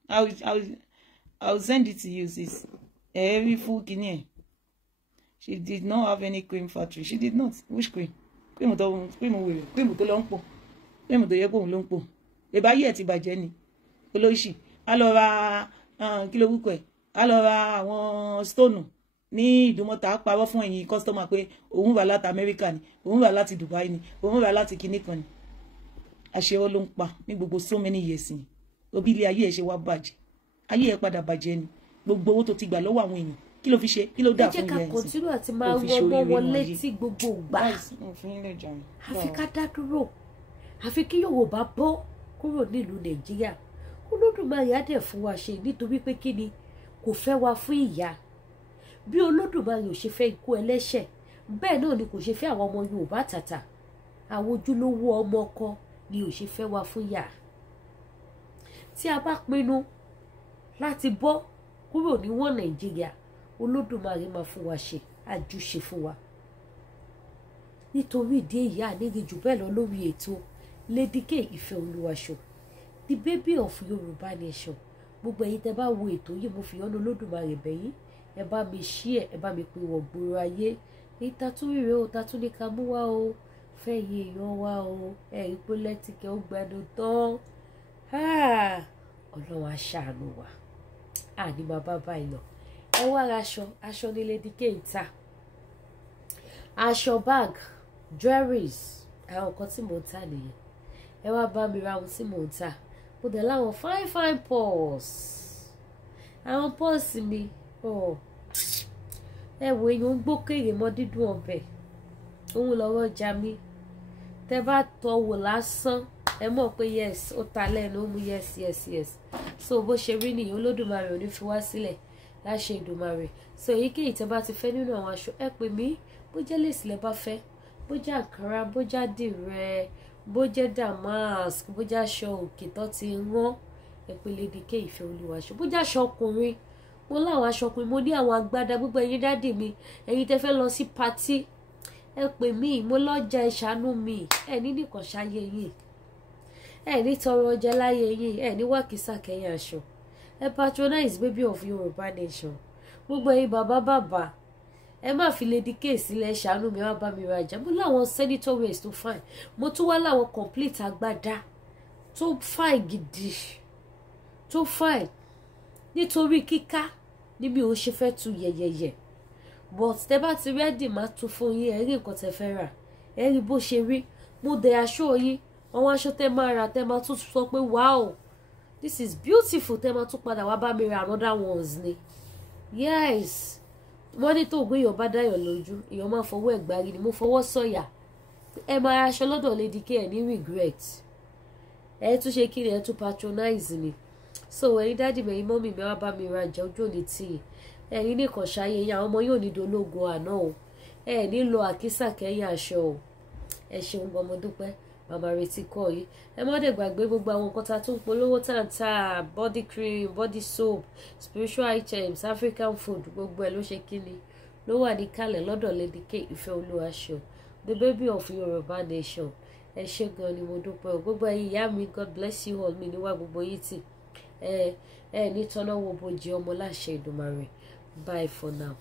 I'll send it to you, sis. Every full kidney. She did not have any cream factory. She did not. Which cream? Cream to long po. Cream to yepo long po. E ba ye ti bàjẹ́ ni. Olóṣì. A lọ ra kí ló wúkọ ẹ̀. A lọ ra àwọn stone ní Ìdúmọ̀tà parọ́ fún ẹ̀yin customer pé òun wá láti America ni, òun wá láti Dubai ni, òun wá láti kíní kan ni. Àṣẹ ló ń pa ní gbogbo so many years ni. Obi ilé ayé ẹ̀ ṣe wá bàjẹ́. Ayé ẹ̀ padà bàjẹ́ ni. Gbogbo owó tó ti gbà lọ́wọ́ àwọn èèyàn. Kí ló fi ṣe? Kí ló dà fún ilé ẹ̀? Ẹ jẹ́ ká continue àti máa wọ́n wọn létí gbogbo ìgbà. Àfi ká dá dúró. Àfi kí Yorùbá bọ́ kúrò nílùú Nàìjíríà. Olódùmarè á dẹ̀ fún wa ṣe nítorí pé kí ni kò fẹ́ wa fún ìyà. Bí Olódùmarè ò ṣe fẹ́ ikú ẹlẹ́ṣẹ̀, bẹ́ẹ̀ náà ni kò ṣe fẹ́ àwọn ọmọ Yorùbá tàtà. Àwọn ojúlówó ọmọ ọkọ ni ò ṣe fẹ́ wa fún ìyà. Tí a bá pinnu láti bọ́ kúrò níwọ̀n Nàìjíríà, Olódùmarè máa fún wa ṣe àjùṣe fún wa. Nítorí ìdí èyí àníri jù bẹ́ẹ̀ lọ lórí ètò Lady K Ìfẹ́olúwaṣọ, the baby of Yorùbá nation. Gbogbo ẹ̀yin tẹ́ bá wo ètò yìí, mo fi ọ̀nà Olódùmarè bẹ̀ yín. Ẹ bá mi share, ẹ bá mi pín wọ̀ gbòòrò ayé. Ìtàtúrìrè o, tàtún ní ká mú wá o. Fẹ́ yé èèyàn wá o. Ẹ̀rí pé lẹ́tìkẹ́ ó gbẹnu tán. Ọlọ́run á ṣàánú wa. Àní máa bá báyìí lọ. Ẹ wá ra aṣọ ní Lady K ń tà. Aṣọ bag, jewelries, àwọn nǹkan tí mò ń tà nìyẹn. Ẹ wá bá mi ra ohun tí mò ń tà. Mo dẹ̀ láwọn fine purse. Àwọn purse mi, ẹ wo èèyàn ń gbókèrè mọ́ dídùn ọbẹ̀. Òun lọ́wọ́ ja mi. Tẹ́ bá tọ́ wò lásán, ẹ mọ̀ pé yes, ó ta lẹ́nu, ó mú yes. So bó ṣe rí nìyẹn, Olódùmarè ò ní fi wá sílẹ̀ láṣẹ Ìdùmarè. So èyíkéyìí tẹ́ bá ti fẹ́ nínú àwọn aṣọ, ẹ pè mí. Bó jẹ́ lace lẹ bá fẹ́, bó jẹ́ àǹkárá, bó jẹ́ àdìrẹ, bó jẹ́ damask, bó jẹ́ aṣọ òkè tó ti rán, ẹ pè Lady K Ìfẹ́olúwaṣọ. Bó jẹ́ aṣọ ọkùnrin, mo láwọn aṣọ ọkùnrin, mo ní àwọn agbádá. Gbogbo ẹ̀yin dádì mi, ẹ̀yin tẹ́ fẹ́ lọ sí party, ẹ pè mí. Mo lọ́jà, ẹ ṣàánú mi. Ẹ ní nìkan ṣáyé yín, ẹ ní tọrọ ọjà láyé yín, ẹ ní wákìsà kẹyìn aṣọ. Ẹ patronize baby of Yorùbá nation. Gbogbo ẹ̀yin bàbá, ẹ má fi Lady K sílẹ̀, ṣàánú mi, wá bá mi rajà. Mo láwọn senator waist tó fine. Mo tún wá láwọn complete agbádá tó fine gidi, tó fine. Nítorí kíká ni mi ò ṣe fẹ́ tu yẹ̀yẹ̀yẹ̀. But tẹ́ bá ti ready máa tún fún yín, ẹ rí nǹkan tẹ́ fẹ́ rà. Ẹ rí bó ṣe rí. Mo dẹ̀ aṣọ yín, àwọn aṣọ tẹ́ máa rà, tẹ́ máa tún sọ pé wow, this is beautiful. Tẹ́ máa tún padà wá bá mi ra another ones ni. Yes. Wọ́n ní tó ògùn èèyàn bá dáyọ̀ lójú, èèyàn máa fọwọ́ ẹ̀gbárí ni. Mo fọwọ́ sọ̀yà. Ẹ máa ra aṣọ lọ́dọ̀ Lady K, ẹ ní regret. Ẹ tún ṣe kí ni, ẹ tún patronize ni. So ẹ̀yin dádì mi, ẹ̀yin mọ́mì mi, wá bá mi rajà, ojú òní tì. Ẹ̀yin nìkan ṣayé yín, àwọn ọmọ yóò ní dológun àná o. Ẹ ní lo àkísà kẹ́yìn aṣọ o. Ẹ ṣeun gan, mo dúpẹ́. Màmá retí kọ́ yìí. Ẹ má dẹ̀ gbàgbé gbogbo àwọn nǹkan tá a tún polówó tàǹtà, body cream, body soap, spiritual items, African food, gbogbo ẹ̀ ló ṣe kíni ló wà ní kalẹ̀ lọ́dọ̀ Lady K Ìfẹ́olúwaṣọ, the baby of Yorùbá nation. Ẹ ṣé gan ni mo dúpẹ́ o. Gbogbo ẹ̀yin ìyá mi, God bless you all. Mi ní wá gbogbo yìí tì. Ní tọ́nà wo bojì ọmọ láṣẹ Ìdùmarè. Bye for now.